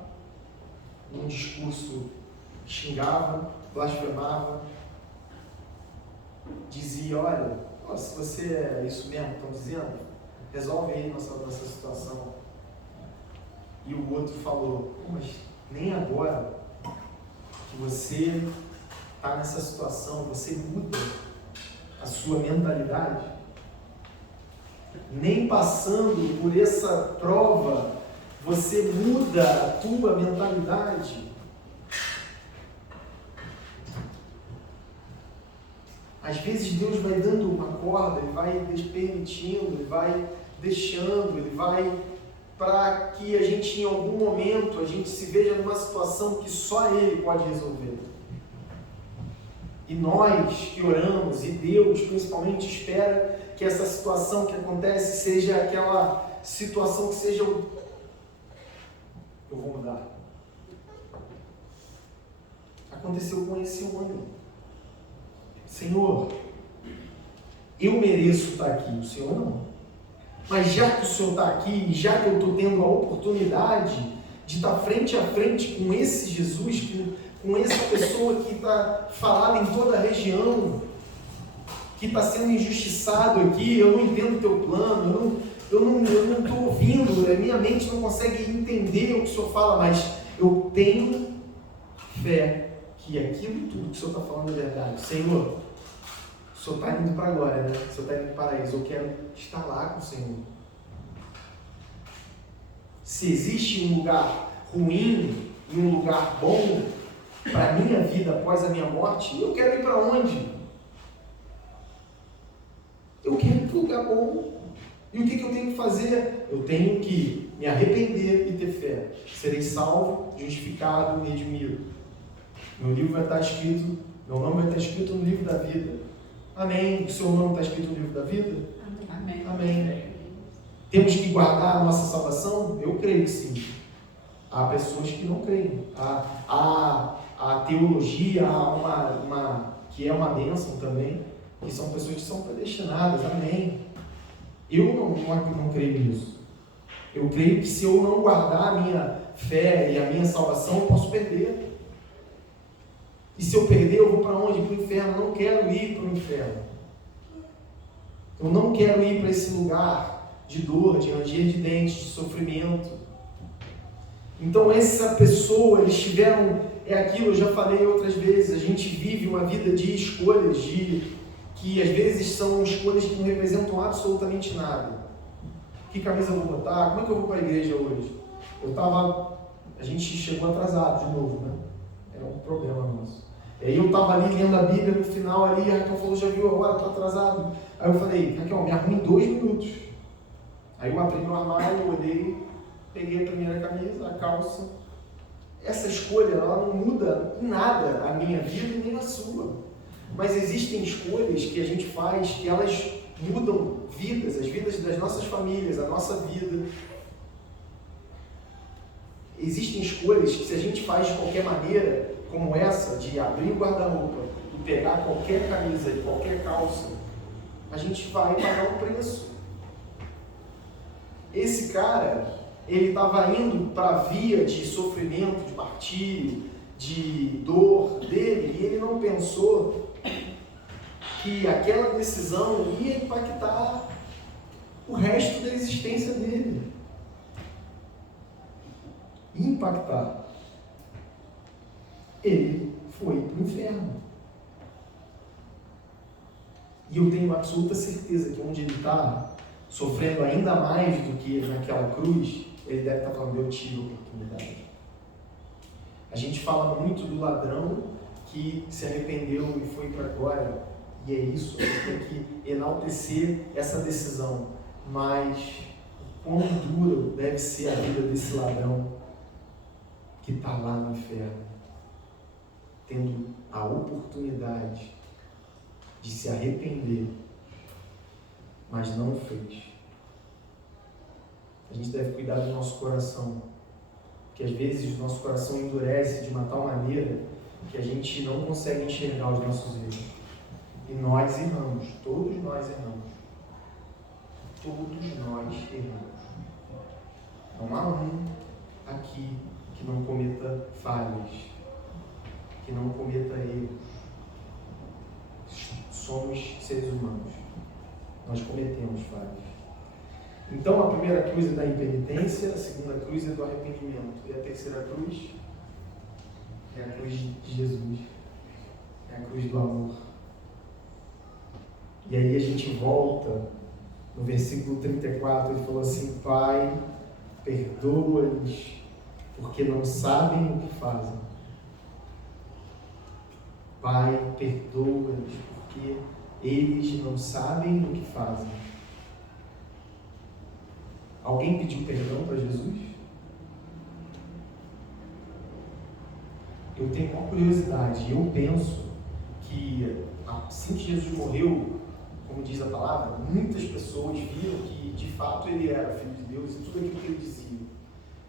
um discurso xingava, blasfemava, dizia: olha, se você é isso mesmo que estão dizendo, resolve aí nossa situação. E o outro falou: mas nem agora que você está nessa situação, você muda a sua mentalidade, nem passando por essa prova, você muda a tua mentalidade. Às vezes Deus vai dando uma corda, Ele vai permitindo, Ele vai deixando, Ele vai para que a gente, em algum momento, a gente se veja numa situação que só Ele pode resolver. E nós que oramos, e Deus principalmente, espera que essa situação que acontece seja aquela situação que seja eu vou mudar. Aconteceu com esse homem. Senhor, eu mereço estar aqui, o Senhor não. Mas já que o Senhor está aqui, já que eu estou tendo a oportunidade de estar frente a frente com esse Jesus, com essa pessoa que está falada em toda a região, que está sendo injustiçado aqui, eu não entendo o teu plano, eu não estou ouvindo, a minha mente não consegue entender o que o Senhor fala, mas eu tenho fé que aquilo tudo que o Senhor está falando é verdade. Senhor, o Senhor está indo para a glória, né? O Senhor está indo para o paraíso, eu quero estar lá com o Senhor. Se existe um lugar ruim e um lugar bom para a minha vida após a minha morte, eu quero ir para onde? Eu quero ir para um lugar bom. E o que eu tenho que fazer? Eu tenho que me arrepender e ter fé. Serei salvo, justificado, redimido. Meu livro vai estar escrito, meu nome vai estar escrito no livro da vida. Amém. O seu nome está escrito no livro da vida? Amém. Amém. Temos que guardar a nossa salvação? Eu creio que sim. Há pessoas que não creem. Há teologia, há uma que é uma bênção também, que são pessoas que são predestinadas. Amém. Eu não creio nisso. Eu creio que se eu não guardar a minha fé e a minha salvação, eu posso perder. E se eu perder, eu vou para onde? Para o inferno. Eu não quero ir para o inferno. Eu não quero ir para esse lugar de dor, de ranger de dentes, de sofrimento. Então essa pessoa, eles tiveram, é aquilo, eu já falei outras vezes, a gente vive uma vida de escolhas, que às vezes são escolhas que não representam absolutamente nada. Que camisa eu vou botar? Como é que eu vou para a igreja hoje? A gente chegou atrasado de novo, né? É um problema nosso. E aí eu estava ali lendo a Bíblia, no final ali, a Raquel falou: já viu a hora, estou atrasado. Aí eu falei: Raquel, me arrume em 2 minutos. Aí eu abri meu armário, olhei, peguei a primeira camisa, a calça. Essa escolha, ela não muda em nada a minha vida e nem a sua. Mas existem escolhas que a gente faz que elas mudam vidas, as vidas das nossas famílias, a nossa vida. Existem escolhas que se a gente faz de qualquer maneira, como essa, de abrir o guarda-roupa e pegar qualquer camisa e qualquer calça, a gente vai pagar o preço. Esse cara, ele estava indo para a via de sofrimento, de martírio, de dor dele, e ele não pensou que aquela decisão ia impactar o resto da existência dele. Ia impactar. Ele foi para o inferno. E eu tenho absoluta certeza que onde ele está, sofrendo ainda mais do que naquela cruz, ele deve estar falando: eu tive oportunidade. A gente fala muito do ladrão que se arrependeu e foi para a glória, e é isso, a gente tem que enaltecer essa decisão. Mas quão dura deve ser a vida desse ladrão que está lá no inferno, tendo a oportunidade de se arrepender, mas não fez. A gente deve cuidar do nosso coração, porque às vezes o nosso coração endurece de uma tal maneira que a gente não consegue enxergar os nossos erros. E nós erramos, todos nós erramos. Todos nós erramos. Não há um aqui que não cometa falhas, que não cometa erros. Somos seres humanos. Nós cometemos falhas. Então, a primeira cruz é da impenitência, a segunda cruz é do arrependimento. E a terceira cruz é a cruz de Jesus. É a cruz do amor. E aí a gente volta no versículo 34, ele falou assim: Pai, perdoa-lhes, porque não sabem o que fazem. Pai, perdoa-lhes, porque eles não sabem o que fazem. Alguém pediu perdão para Jesus? Eu tenho uma curiosidade, eu penso que assim que Jesus morreu, como diz a palavra, muitas pessoas viram que de fato ele era filho de Deus e tudo aquilo que ele dizia,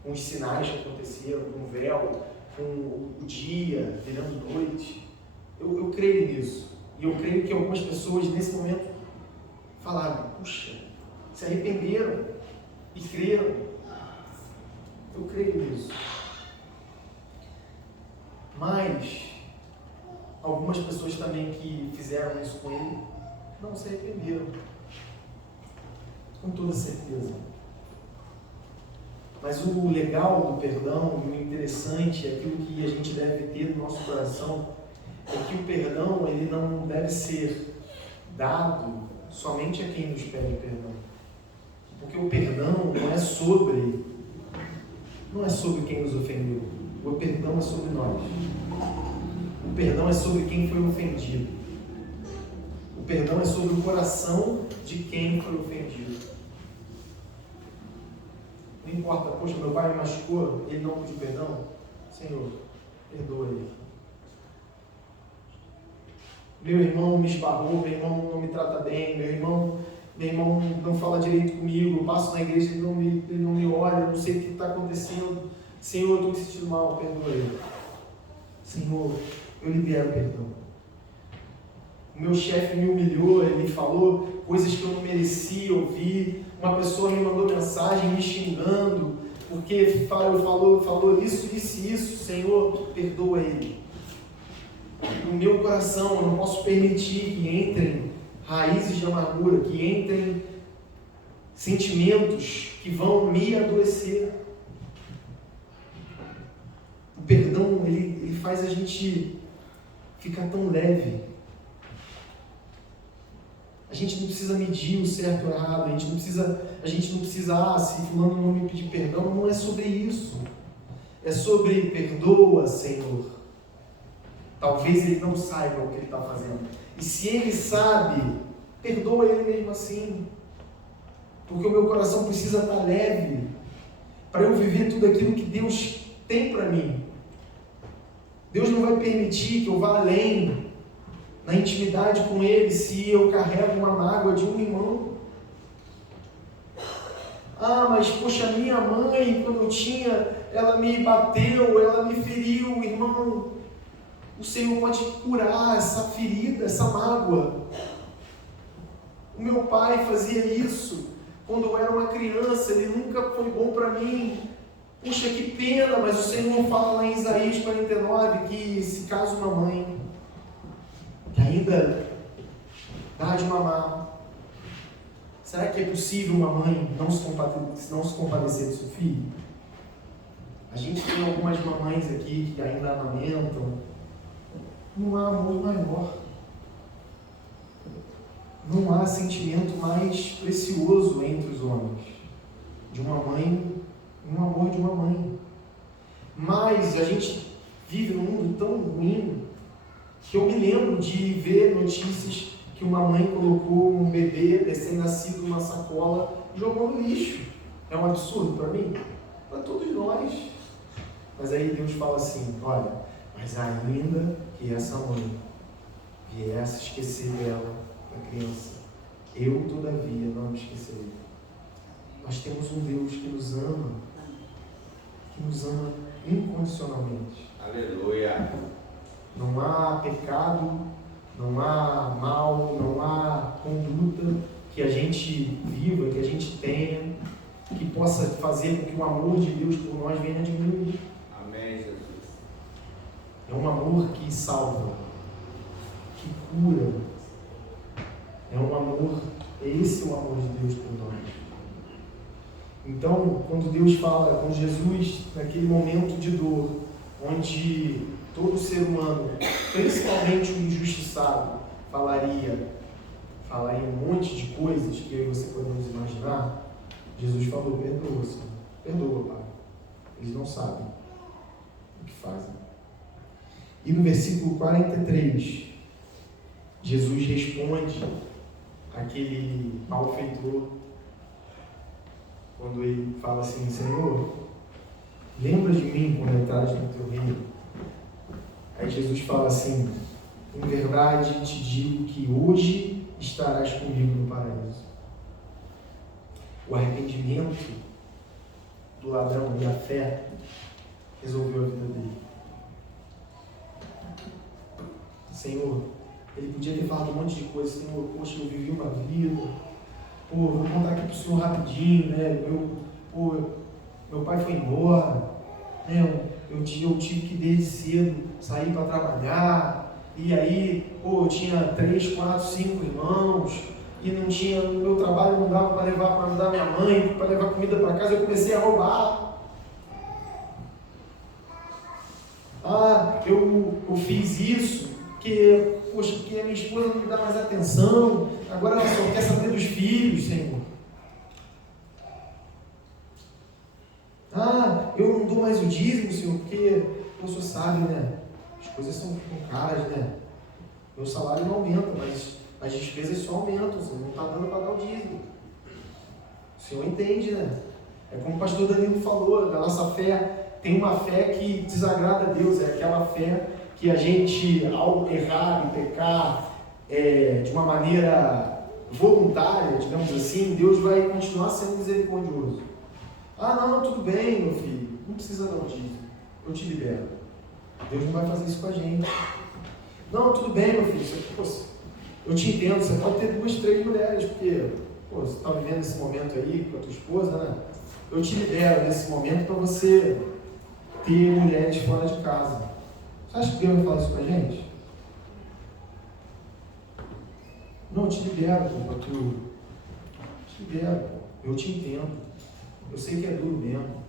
com os sinais que aconteceram, com o véu, com o dia virando noite. Eu creio nisso. E eu creio que algumas pessoas nesse momento falaram: puxa, se arrependeram e creram. Eu creio nisso. Mas algumas pessoas também que fizeram isso com ele não se arrependeram, com toda certeza. Mas o legal do perdão, e o interessante, aquilo que a gente deve ter no nosso coração, é que o perdão ele não deve ser dado somente a quem nos pede perdão. Porque o perdão não é sobre quem nos ofendeu. O perdão é sobre nós. O perdão é sobre quem foi ofendido. O perdão é sobre o coração de quem foi ofendido. Não importa, poxa, meu pai me machucou, ele não pediu perdão. Senhor, perdoa ele. Meu irmão me esbarrou, meu irmão não me trata bem, meu irmão não fala direito comigo, eu passo na igreja, ele não me olha, eu não sei o que está acontecendo. Senhor, eu estou me sentindo mal, perdoa ele. Senhor, eu libero perdão. O meu chefe me humilhou, ele me falou coisas que eu não merecia ouvir. Uma pessoa me mandou mensagem me xingando, porque falou isso. Senhor, perdoa ele. No meu coração, eu não posso permitir que entrem raízes de amargura, que entrem sentimentos que vão me adoecer. O perdão, ele faz a gente ficar tão leve. A gente não precisa medir o certo ou errado, a gente não precisa, se fulano não me pedir perdão, não é sobre isso. É sobre perdoa, Senhor. Talvez ele não saiba o que ele está fazendo. E se ele sabe, perdoa ele mesmo assim. Porque o meu coração precisa estar leve para eu viver tudo aquilo que Deus tem para mim. Deus não vai permitir que eu vá além na intimidade com Ele se eu carrego uma mágoa de um irmão. Ah, mas poxa, minha mãe, quando eu tinha, ela me bateu, ela me feriu, irmão. O Senhor pode curar essa ferida, essa mágoa. O meu pai fazia isso quando eu era uma criança, ele nunca foi bom para mim. Puxa, que pena, mas o Senhor fala lá em Isaías 49 que se caso uma mãe que ainda dá de mamar, será que é possível uma mãe não se compadecer do seu filho? A gente tem algumas mamães aqui que ainda amamentam. Não há amor maior. Não há sentimento mais precioso entre os homens. De uma mãe, um amor de uma mãe. Mas a gente vive num mundo tão ruim que eu me lembro de ver notícias que uma mãe colocou um bebê recém-nascido numa sacola e jogou no lixo. É um absurdo para mim? Para todos nós. Mas aí Deus fala assim, olha, mas ainda que essa mãe viesse a esquecer dela, da criança, eu todavia não me esquecerei. Nós temos um Deus que nos ama incondicionalmente. Aleluia. Não há pecado, não há mal, não há conduta que a gente viva, que a gente tenha, que possa fazer com que o amor de Deus por nós venha a diminuir. Amém, Jesus. É um amor que salva, que cura. É um amor, esse é o amor de Deus por nós. Então, quando Deus fala com Jesus, naquele momento de dor, onde todo ser humano, principalmente o injustiçado, falaria um monte de coisas que eu e você podemos imaginar, Jesus falou: perdoa, Senhor. Perdoa, Pai. Eles não sabem o que fazem. E no versículo 43, Jesus responde aquele malfeitor, quando ele fala assim: Senhor, lembra de mim quando entrares no teu reino. Aí Jesus fala assim: em verdade te digo que hoje estarás comigo no paraíso. O arrependimento do ladrão e a fé resolveu a vida dele. Senhor, ele podia ter falado um monte de coisa. Senhor, poxa, eu vivi uma vida. Pô, vou contar aqui pro senhor rapidinho, né? Meu pai foi embora, né? Eu tive que desde cedo sair para trabalhar. E aí, eu tinha 3, 4, 5 irmãos. E não tinha, no meu trabalho não dava para levar para ajudar minha mãe, para levar comida para casa. Eu comecei a roubar. Eu fiz isso porque a minha esposa não me dá mais atenção, agora ela só quer saber dos filhos, Senhor. Eu não dou mais o dízimo, Senhor, porque o Senhor sabe, né? As coisas são caras, né? Meu salário não aumenta, mas as despesas só aumentam, Senhor. Não está dando para dar o dízimo. O Senhor entende, né? É como o pastor Danilo falou, da nossa fé. Tem uma fé que desagrada a Deus, é aquela fé que a gente, ao errar e pecar de uma maneira voluntária, digamos assim, Deus vai continuar sendo misericordioso. Não, tudo bem, meu filho, não precisa dar o dízimo, eu te libero. Deus não vai fazer isso com a gente. Não, tudo bem, meu filho, eu te entendo, você pode ter 2, 3 mulheres, porque você está vivendo esse momento aí com a tua esposa, né? Eu te libero nesse momento para você ter mulheres fora de casa. Você acha que Deus vai falar isso com a gente? Não, eu te libero, pô, te libero, eu te entendo. Eu sei que é duro mesmo.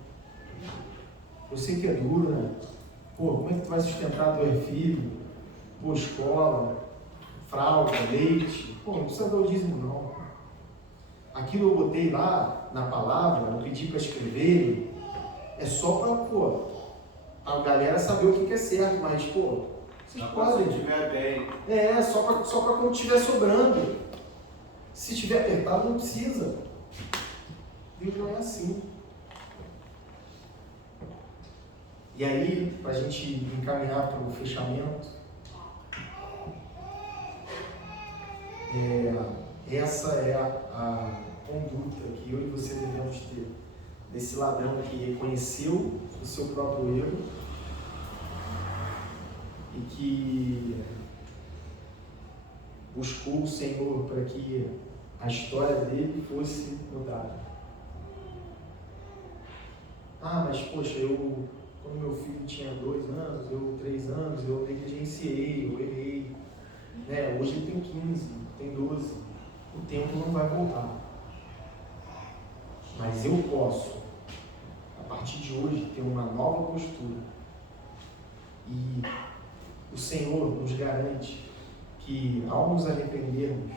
Eu sei que é duro, né? Como é que tu vai sustentar teu filho? Escola, fralda, leite. Não precisa dar o dízimo, não. Aquilo eu botei lá na palavra, eu pedi para escrever, é só para, a galera saber o que é certo, mas, vocês podem. Se estiver bem. Só para quando estiver sobrando. Se estiver apertado, não precisa. Deus não é assim. E aí, para a gente encaminhar para o fechamento, essa é a conduta que eu e você devemos ter. Desse ladrão que reconheceu o seu próprio erro e que buscou o Senhor para que a história dele fosse mudada. Mas quando meu filho tinha 2 anos, 3 anos, eu negligenciei, eu errei. Hoje ele tem 15, tem 12. O tempo não vai voltar. Mas eu posso, a partir de hoje, ter uma nova postura. E o Senhor nos garante que, ao nos arrependermos,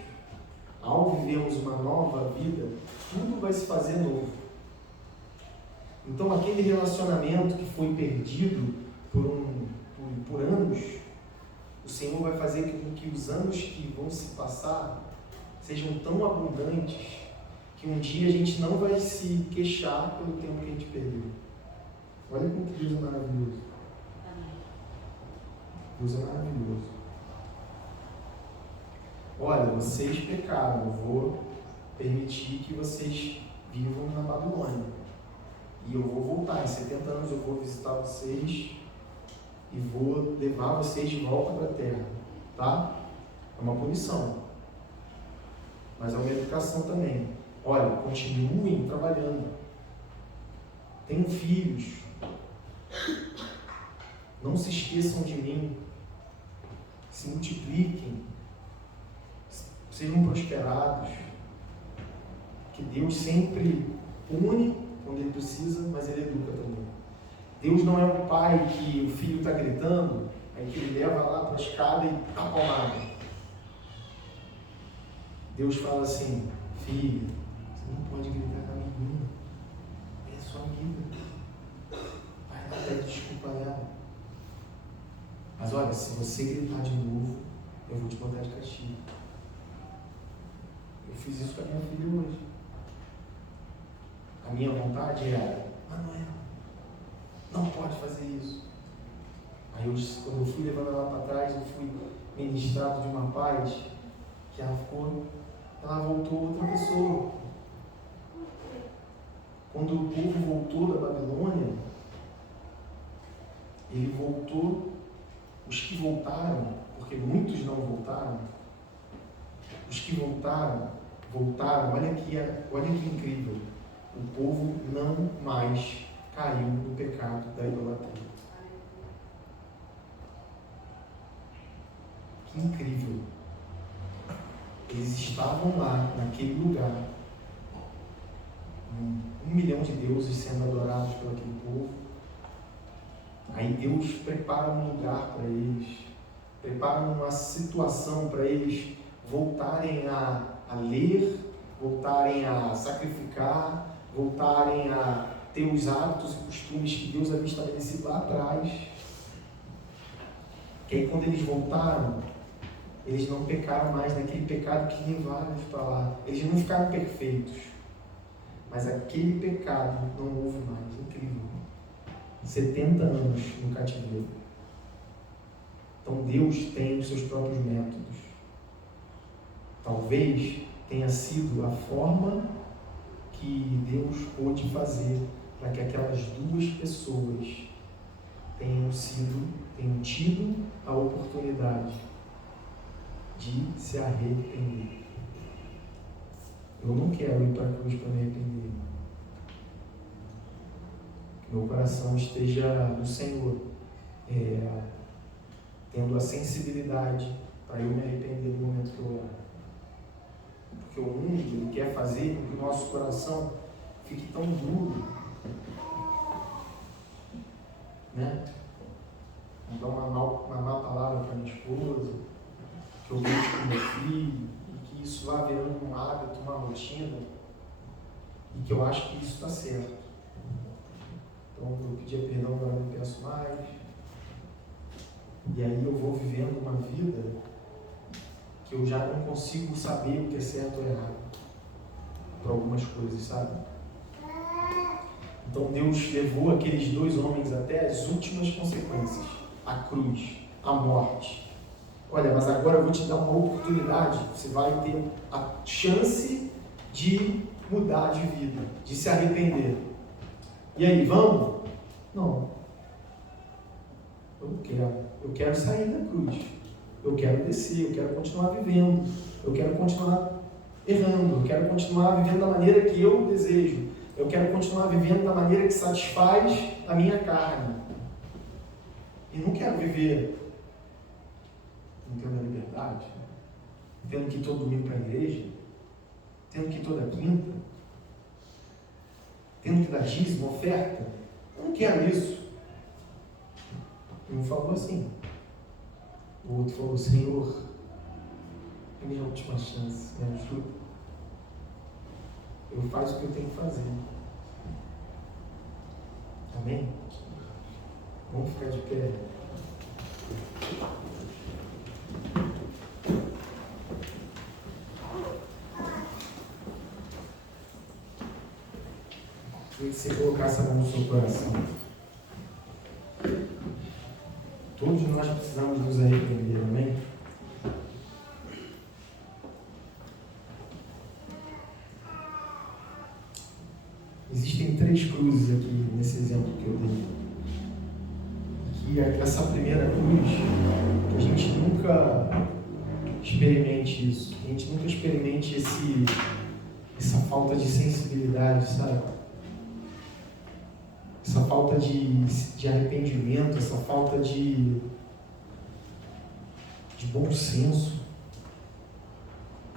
ao vivermos uma nova vida, tudo vai se fazer novo. Então, aquele relacionamento que foi perdido por anos, o Senhor vai fazer com que os anos que vão se passar sejam tão abundantes que um dia a gente não vai se queixar pelo tempo que a gente perdeu. Olha como que Deus é maravilhoso. Deus é maravilhoso. Olha, vocês pecaram, eu vou permitir que vocês vivam na Babilônia. E eu vou voltar, em 70 anos eu vou visitar vocês e vou levar vocês de volta para a terra, tá? É uma punição, mas é uma educação também. Olha, continuem trabalhando, tenham filhos, não se esqueçam de mim, se multipliquem, sejam prosperados, que Deus sempre pune quando Ele precisa, mas Ele educa também. Deus não é um pai que o filho está gritando, aí que ele leva lá para a escada e dá palmada. Deus fala assim: filho, você não pode gritar com a menina, é sua amiga, vai lá, pede desculpa a ela. Mas olha, se você gritar de novo, eu vou te botar de castigo. Eu fiz isso com a minha filha hoje. A minha vontade era: Manuel, não pode fazer isso. Aí quando eu fui levando ela para trás, eu fui ministrado de uma paz que ela voltou outra pessoa. Quando o povo voltou da Babilônia, ele voltou, os que voltaram, porque muitos não voltaram, os que voltaram, olha que incrível, o povo não mais caiu no pecado da idolatria. Que incrível! Eles estavam lá, naquele lugar, 1 milhão de deuses sendo adorados por aquele povo. Aí Deus prepara um lugar para eles, prepara uma situação para eles voltarem a ler, voltarem a sacrificar, voltarem a ter os hábitos e costumes que Deus havia estabelecido lá atrás. Que aí quando eles voltaram, eles não pecaram mais naquele pecado que nem vários falaram. Eles não ficaram perfeitos, mas aquele pecado não houve mais. Incrível. 70 anos no cativeiro. Então Deus tem os seus próprios métodos. Talvez tenha sido a forma que Deus pôde fazer para que aquelas duas pessoas tenham tido a oportunidade de se arrepender. Eu não quero ir para a cruz para me arrepender. Que meu coração esteja no Senhor, tendo a sensibilidade para eu me arrepender no momento que eu erro. Porque o mundo, ele quer fazer com que o nosso coração fique tão duro, né? Vou dar uma má palavra para minha esposa, que eu vejo com meu filho, e que isso vá virando um hábito, uma rotina, e que eu acho que isso está certo. Então eu pedia perdão, agora não peço mais. E aí eu vou vivendo uma vida que eu já não consigo saber o que é certo ou errado para algumas coisas, sabe? Então Deus levou aqueles dois homens até as últimas consequências, a cruz, a morte. Olha, mas agora eu vou te dar uma oportunidade, você vai ter a chance de mudar de vida, de se arrepender. E aí, vamos? Não. Eu não quero. Eu quero sair da cruz. Eu quero descer, eu quero continuar vivendo. Eu quero continuar errando. Eu quero continuar vivendo da maneira que eu desejo. Eu quero continuar vivendo da maneira que satisfaz a minha carne. E não quero viver não tendo a liberdade, tendo que ir todo domingo para a igreja, tendo que ir toda quinta, tendo que dar dízimo, oferta. Eu não quero isso. Um falou assim, o outro falou: Senhor, é a minha última chance, me ajuda. Eu faço o que eu tenho que fazer. Amém? Vamos ficar de pé. Queria que você colocasse a mão no seu coração. Todos nós precisamos nos arrepender, amém? cruzes aqui, nesse exemplo que eu dei. Que essa primeira cruz, que a gente nunca experimente isso, que a gente nunca experimente essa falta de sensibilidade, sabe? Essa falta de arrependimento, essa falta de bom senso.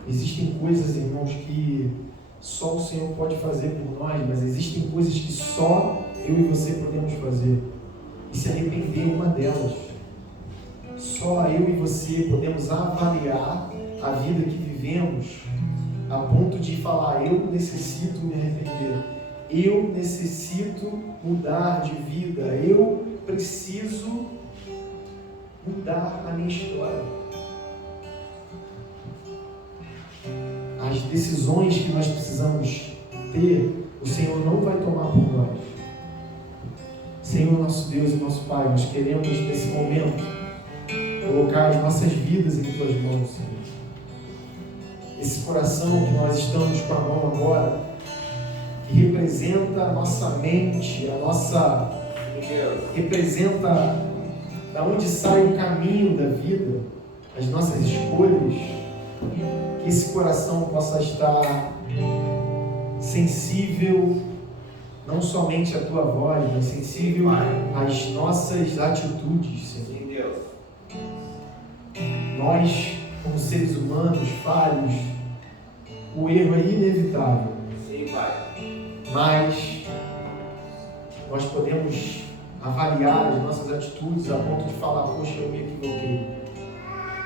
Existem coisas, irmãos, que só o Senhor pode fazer por nós, mas existem coisas que só eu e você podemos fazer. E se arrepender é uma delas. Só eu e você podemos avaliar a vida que vivemos a ponto de falar: eu necessito me arrepender, eu necessito mudar de vida, eu preciso mudar a minha história. As decisões que nós precisamos ter, o Senhor não vai tomar por nós. Senhor, nosso Deus e nosso Pai, nós queremos nesse momento colocar as nossas vidas em Tuas mãos, Senhor. Esse coração que nós estamos com a mão agora, que representa a nossa mente, representa da onde sai o caminho da vida, as nossas escolhas, que esse coração possa estar sensível não somente à Tua voz, mas sensível às nossas atitudes, Senhor. Nós, como seres humanos, falhos, o erro é inevitável. Mas nós podemos avaliar as nossas atitudes a ponto de falar: poxa, eu me equivoquei.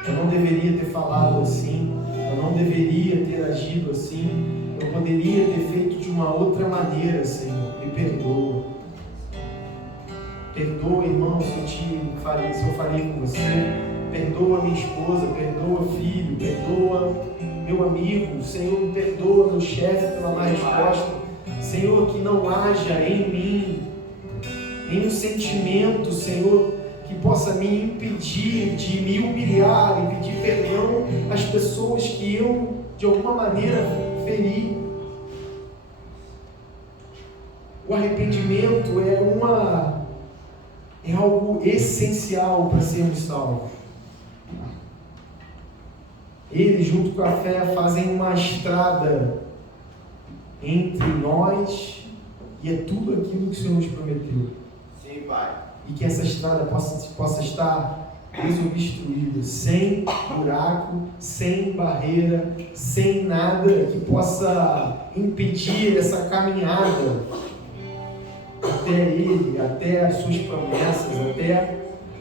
Eu não deveria ter falado assim, eu não deveria ter agido assim, eu poderia ter feito de uma outra maneira, Senhor. Me perdoa. Perdoa, irmão, se eu falei com você. Perdoa minha esposa, perdoa filho, perdoa meu amigo. Senhor, me perdoa meu chefe pela má resposta. Senhor, que não haja em mim nenhum sentimento, Senhor, que possa me impedir de me humilhar e pedir perdão às pessoas que eu, de alguma maneira, feri. O arrependimento é algo essencial para sermos salvos. Ele, junto com a fé, fazem uma estrada entre nós e é tudo aquilo que o Senhor nos prometeu. Sim, Pai. E que essa estrada possa estar desobstruída, sem buraco, sem barreira, sem nada que possa impedir essa caminhada até Ele, até as suas promessas, até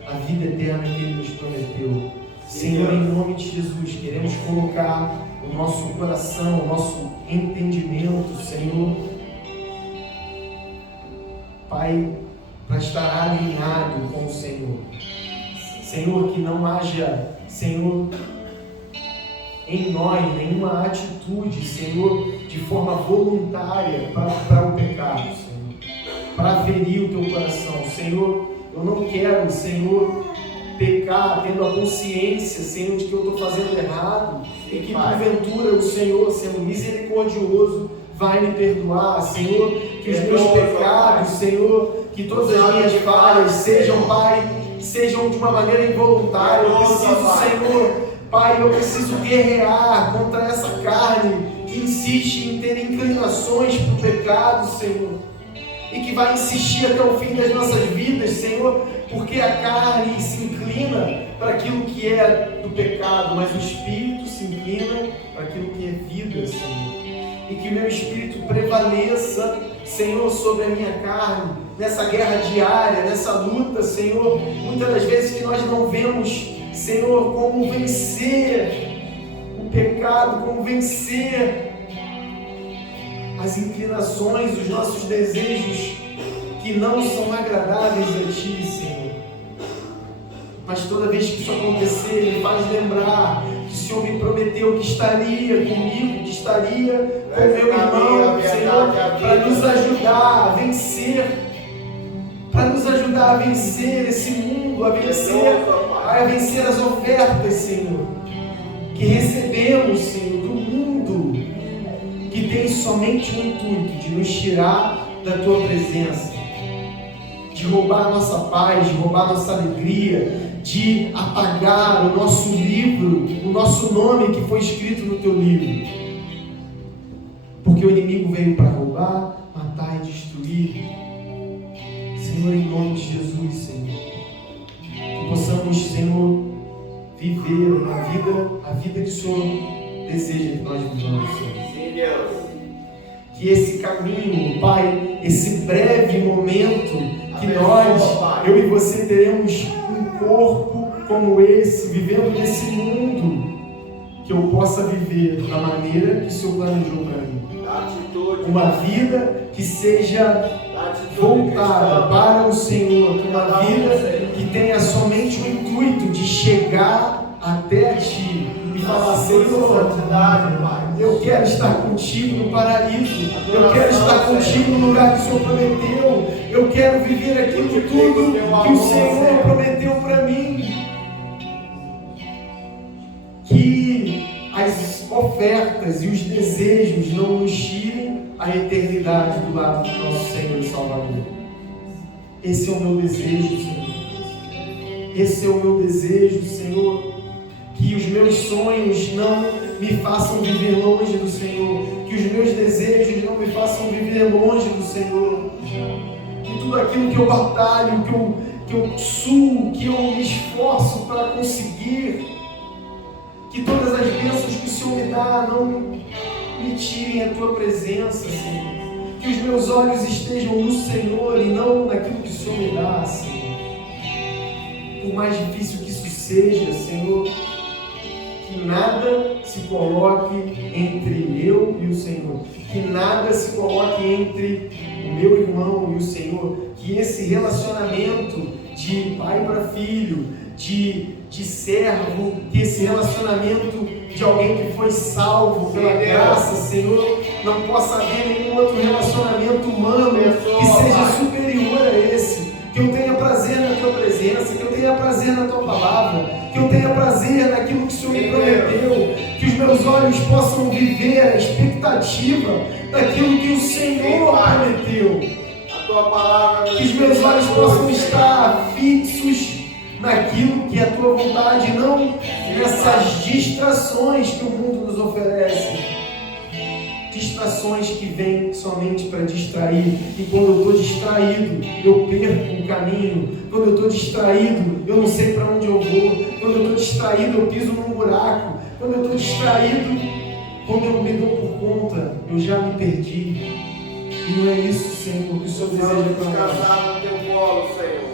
a vida eterna que Ele nos prometeu. Senhor, em nome de Jesus, queremos colocar o nosso coração, o nosso entendimento, Senhor, Pai, para estar alinhado com o Senhor. Senhor, que não haja, Senhor, em nós nenhuma atitude, Senhor, de forma voluntária para o pecado, Senhor, para ferir o Teu coração. Senhor, eu não quero, Senhor, pecar tendo a consciência, Senhor, de que eu estou fazendo errado e que porventura o Senhor, sendo misericordioso, vai me perdoar. Senhor, que os meus pecados, Senhor, que todas as minhas falhas sejam, Pai, sejam de uma maneira involuntária. Eu preciso, Senhor, Pai, eu preciso guerrear contra essa carne que insiste em ter inclinações para o pecado, Senhor, e que vai insistir até o fim das nossas vidas, Senhor, porque a carne se inclina para aquilo que é do pecado, mas o Espírito se inclina para aquilo que é vida, Senhor. E que o meu Espírito prevaleça, Senhor, sobre a minha carne, nessa guerra diária, nessa luta, Senhor, muitas das vezes que nós não vemos, Senhor, como vencer o pecado, como vencer as inclinações, os nossos desejos que não são agradáveis a Ti, Senhor. Mas toda vez que isso acontecer, me faz lembrar que o Senhor me prometeu que estaria comigo, que estaria com meu irmão, Senhor, para nos ajudar a vencer, esse mundo, a vencer as ofertas, Senhor, que recebemos, Senhor, do mundo, que tem somente o intuito de nos tirar da Tua presença, de roubar a nossa paz, de roubar a nossa alegria, de apagar o nosso livro, o nosso nome que foi escrito no Teu livro. Porque o inimigo veio para roubar, matar e destruir. Senhor, em nome de Jesus, Senhor, que possamos, Senhor, viver a vida que o Senhor deseja que nós vivamos, Senhor. Sim, Deus. Que esse caminho, Pai, esse breve momento que nós, eu e você, teremos um corpo como esse, vivendo nesse mundo, que eu possa viver da maneira que o Senhor planejou para mim. Uma vida que seja voltada para o Senhor, uma vida que tenha somente o intuito de chegar até Ti e falar: Senhor, eu quero estar contigo no paraíso, eu quero estar contigo no lugar que o Senhor prometeu, eu quero viver aquilo tudo que o Senhor prometeu para mim. Que as ofertas e os desejos não nos tirem a eternidade do lado do nosso Senhor e Salvador. Esse é o meu desejo, Senhor. Esse é o meu desejo, Senhor. Que os meus sonhos não me façam viver longe do Senhor. Que os meus desejos não me façam viver longe do Senhor. Que tudo aquilo que eu batalho, que eu suo, que eu me esforço para conseguir, que todas as bênçãos que o Senhor me dá não me tirem a Tua presença, Senhor. Que os meus olhos estejam no Senhor e não naquilo que o Senhor me dá, Senhor. Por mais difícil que isso seja, Senhor, que nada se coloque entre eu e o Senhor. Que nada se coloque entre o meu irmão e o Senhor. Que esse relacionamento de pai para filho, de servo, que esse relacionamento de alguém que foi salvo pela graça, Senhor, não possa haver nenhum outro relacionamento humano que seja superior a esse. Que eu tenha prazer na Tua presença, que eu tenha prazer na Tua palavra, que eu tenha prazer naquilo que o Senhor me prometeu, que os meus olhos possam viver a expectativa daquilo que o Senhor prometeu, que os meus olhos possam estar fixos naquilo que é a Tua vontade, não nessas distrações que o mundo nos oferece. Distrações que vêm somente para distrair. E quando eu estou distraído, eu perco o caminho. Quando eu estou distraído, eu não sei para onde eu vou. Quando eu estou distraído, eu piso num buraco. Quando eu estou distraído, quando eu me dou por conta, eu já me perdi. E não é isso, Senhor, que o Senhor deseja para nós.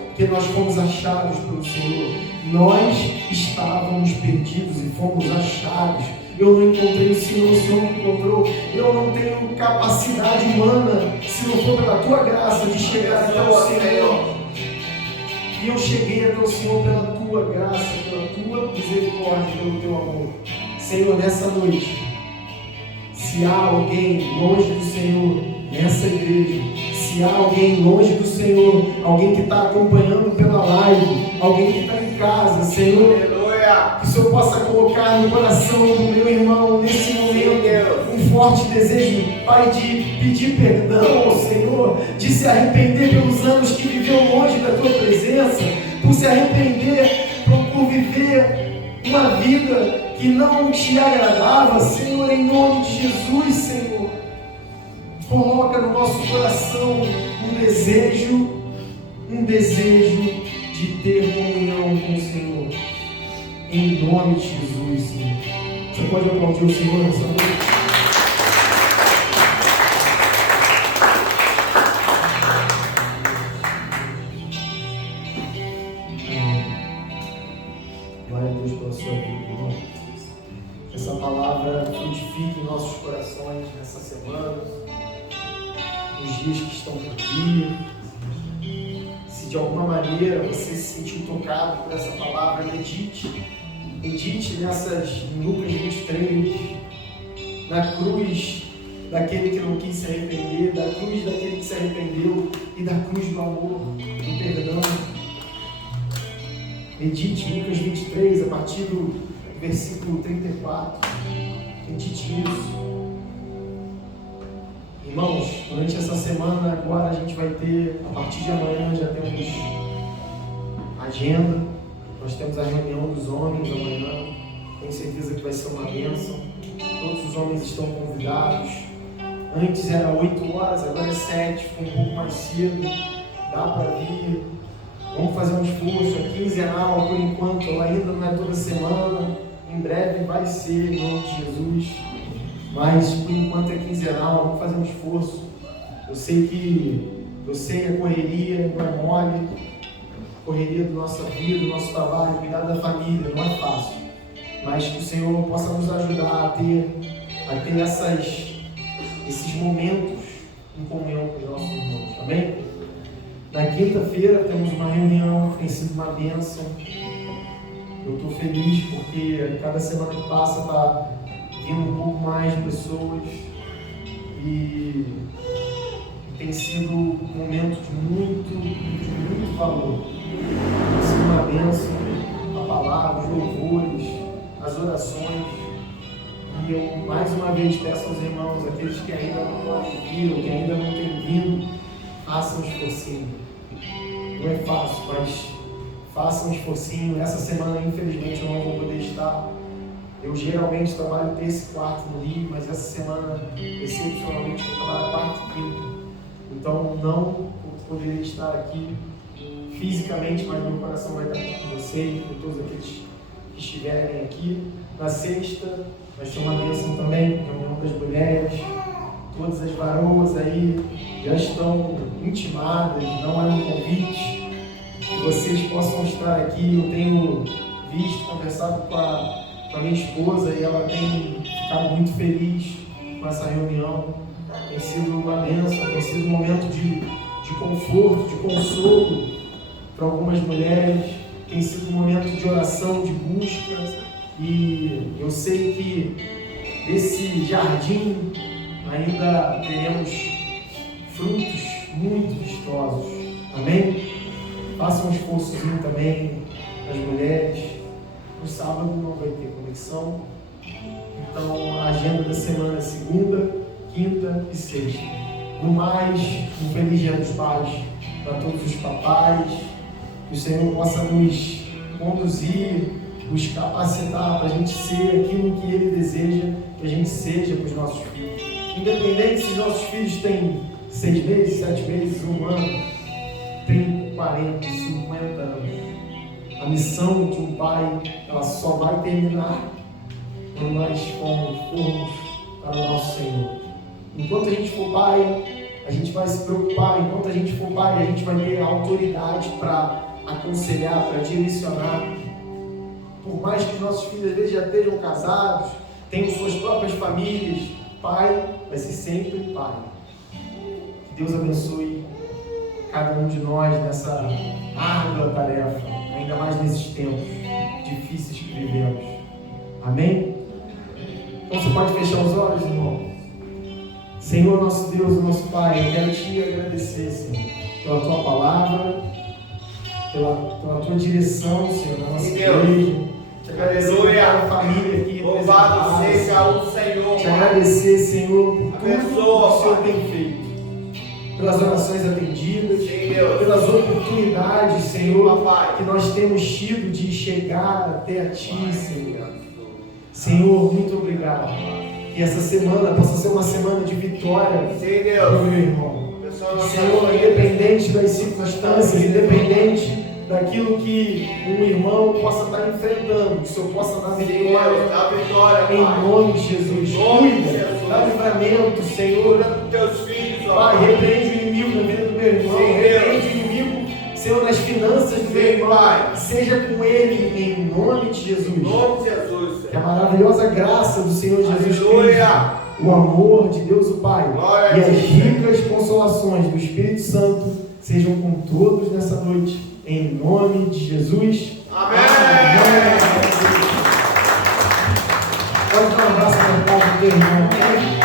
Porque nós fomos achados pelo Senhor. Nós estávamos perdidos e fomos achados. Eu não encontrei o Senhor, o Senhor me encontrou. Eu não tenho capacidade humana, se não for pela Tua graça, de chegar até o Senhor. E eu cheguei até o Senhor pela Tua graça, pela Tua misericórdia, pelo Teu amor. Senhor, nessa noite, se há alguém longe do Senhor nessa igreja, se há alguém longe do Senhor, alguém que está acompanhando pela live, alguém que está em casa, Senhor, que o Senhor possa colocar no coração do meu irmão nesse momento um forte desejo, Pai, de pedir perdão ao Senhor, de se arrepender pelos anos que viveu longe da Tua presença, por se arrepender por viver uma vida que não Te agradava, Senhor, em nome de Jesus, Senhor. Coloca no nosso coração um desejo de ter comunhão com o Senhor. Em nome de Jesus, Senhor. Você pode aplaudir o Senhor nessa noite? Glória a Deus pela sua vida, irmão. Que essa palavra frutifique em nossos corações nessa semana, nos dias que estão por vir. Se de alguma maneira você se sentiu tocado por essa palavra, medite nessas Lucas 23, na cruz daquele que não quis se arrepender, da cruz daquele que se arrependeu e da cruz do amor, do perdão. Medite em Lucas 23, a partir do versículo 34. Medite nisso. E Irmãos, durante essa semana agora a gente vai ter, a partir de amanhã já temos agenda, nós temos a reunião dos homens amanhã, tenho certeza que vai ser uma bênção, todos os homens estão convidados, antes era 8 horas, agora é 7, foi um pouco mais cedo, dá para vir, vamos fazer um esforço, é quinzenal por enquanto, ainda não é toda semana, em breve vai ser, em nome de Jesus, mas por enquanto é quinzenal, vamos fazer um esforço. Eu sei a correria não é mole, correria da nossa vida, do nosso trabalho, cuidar da família, não é fácil, mas que o Senhor possa nos ajudar a ter esses momentos em comunhão com os nossos irmãos, amém? Na quinta-feira temos uma reunião, tem sido uma bênção. Eu estou feliz porque cada semana que passa está vindo um pouco mais de pessoas e tem sido um momento de muito valor. Tem sido uma bênção, a palavra, os louvores, as orações. E eu mais uma vez peço aos irmãos, aqueles que ainda não viram, que ainda não têm vindo, façam um esforcinho. Não é fácil, mas façam um esforcinho. Essa semana, infelizmente, eu não vou poder estar. Eu geralmente trabalho terça e quarta no Rio, mas essa semana, excepcionalmente, eu trabalho quarta e quinta. Então, não poderei estar aqui fisicamente, mas meu coração vai estar aqui com vocês, com todos aqueles que estiverem aqui. Na sexta, vai ser uma bênção também, reunião das mulheres. Todas as varoas aí já estão intimadas, não é um convite, que vocês possam estar aqui. Eu tenho visto, conversado com a minha esposa e ela tem ficado muito feliz com essa reunião. Tem sido uma bênção, tem sido um momento de conforto, de consolo para algumas mulheres, tem sido um momento de oração, de busca, e eu sei que desse jardim ainda teremos frutos muito vistosos, amém? Façam um esforçozinho também, as mulheres. No sábado não vai ter conexão, então a agenda da semana é segunda, quinta e sexta. No mais, um feliz Dia dos Pais para todos os papais, que o Senhor possa nos conduzir, nos capacitar para a gente ser aquilo que Ele deseja que a gente seja para os nossos filhos. Independente se os nossos filhos têm 6 meses, 7 meses, 1 ano, 30, 40, 50 anos. A missão de um pai, ela só vai terminar quando nós formos para o nosso Senhor. Enquanto a gente for pai, a gente vai se preocupar. Enquanto a gente for pai, a gente vai ter autoridade para aconselhar, para direcionar. Por mais que nossos filhos às vezes já estejam casados, tenham suas próprias famílias, pai vai ser sempre pai. Que Deus abençoe cada um de nós nessa árdua tarefa, ainda mais nesses tempos difíceis que vivemos. Amém? Então você pode fechar os olhos, irmão. Senhor, nosso Deus, nosso Pai, eu quero te agradecer, Senhor, pela tua palavra, pela tua direção, Senhor, na nossa igreja. Te agradecer pela família aqui. Louvado seja o Senhor. Te agradecer, Senhor, por tudo que o Senhor tem feito. Pelas orações atendidas, pelas oportunidades, Senhor, que nós temos tido de chegar até a Ti, Senhor. Senhor, muito obrigado. Que essa semana possa ser uma semana de vitória para o meu irmão. Senhor, independente das circunstâncias, independente daquilo que um irmão possa estar enfrentando, que o Senhor possa dar vitória, em nome de Jesus. Cuida, dá livramento, Senhor. Pai, repreende o inimigo na vida do meu irmão, repreende o inimigo, Senhor, nas finanças do meu irmão. Seja com ele em nome de Jesus. Que a maravilhosa graça do Senhor Jesus Cristo, o amor de Deus o Pai e as ricas consolações do Espírito Santo sejam com todos nessa noite, em nome de Jesus. Amém. Pode dar um abraço para o teu irmão.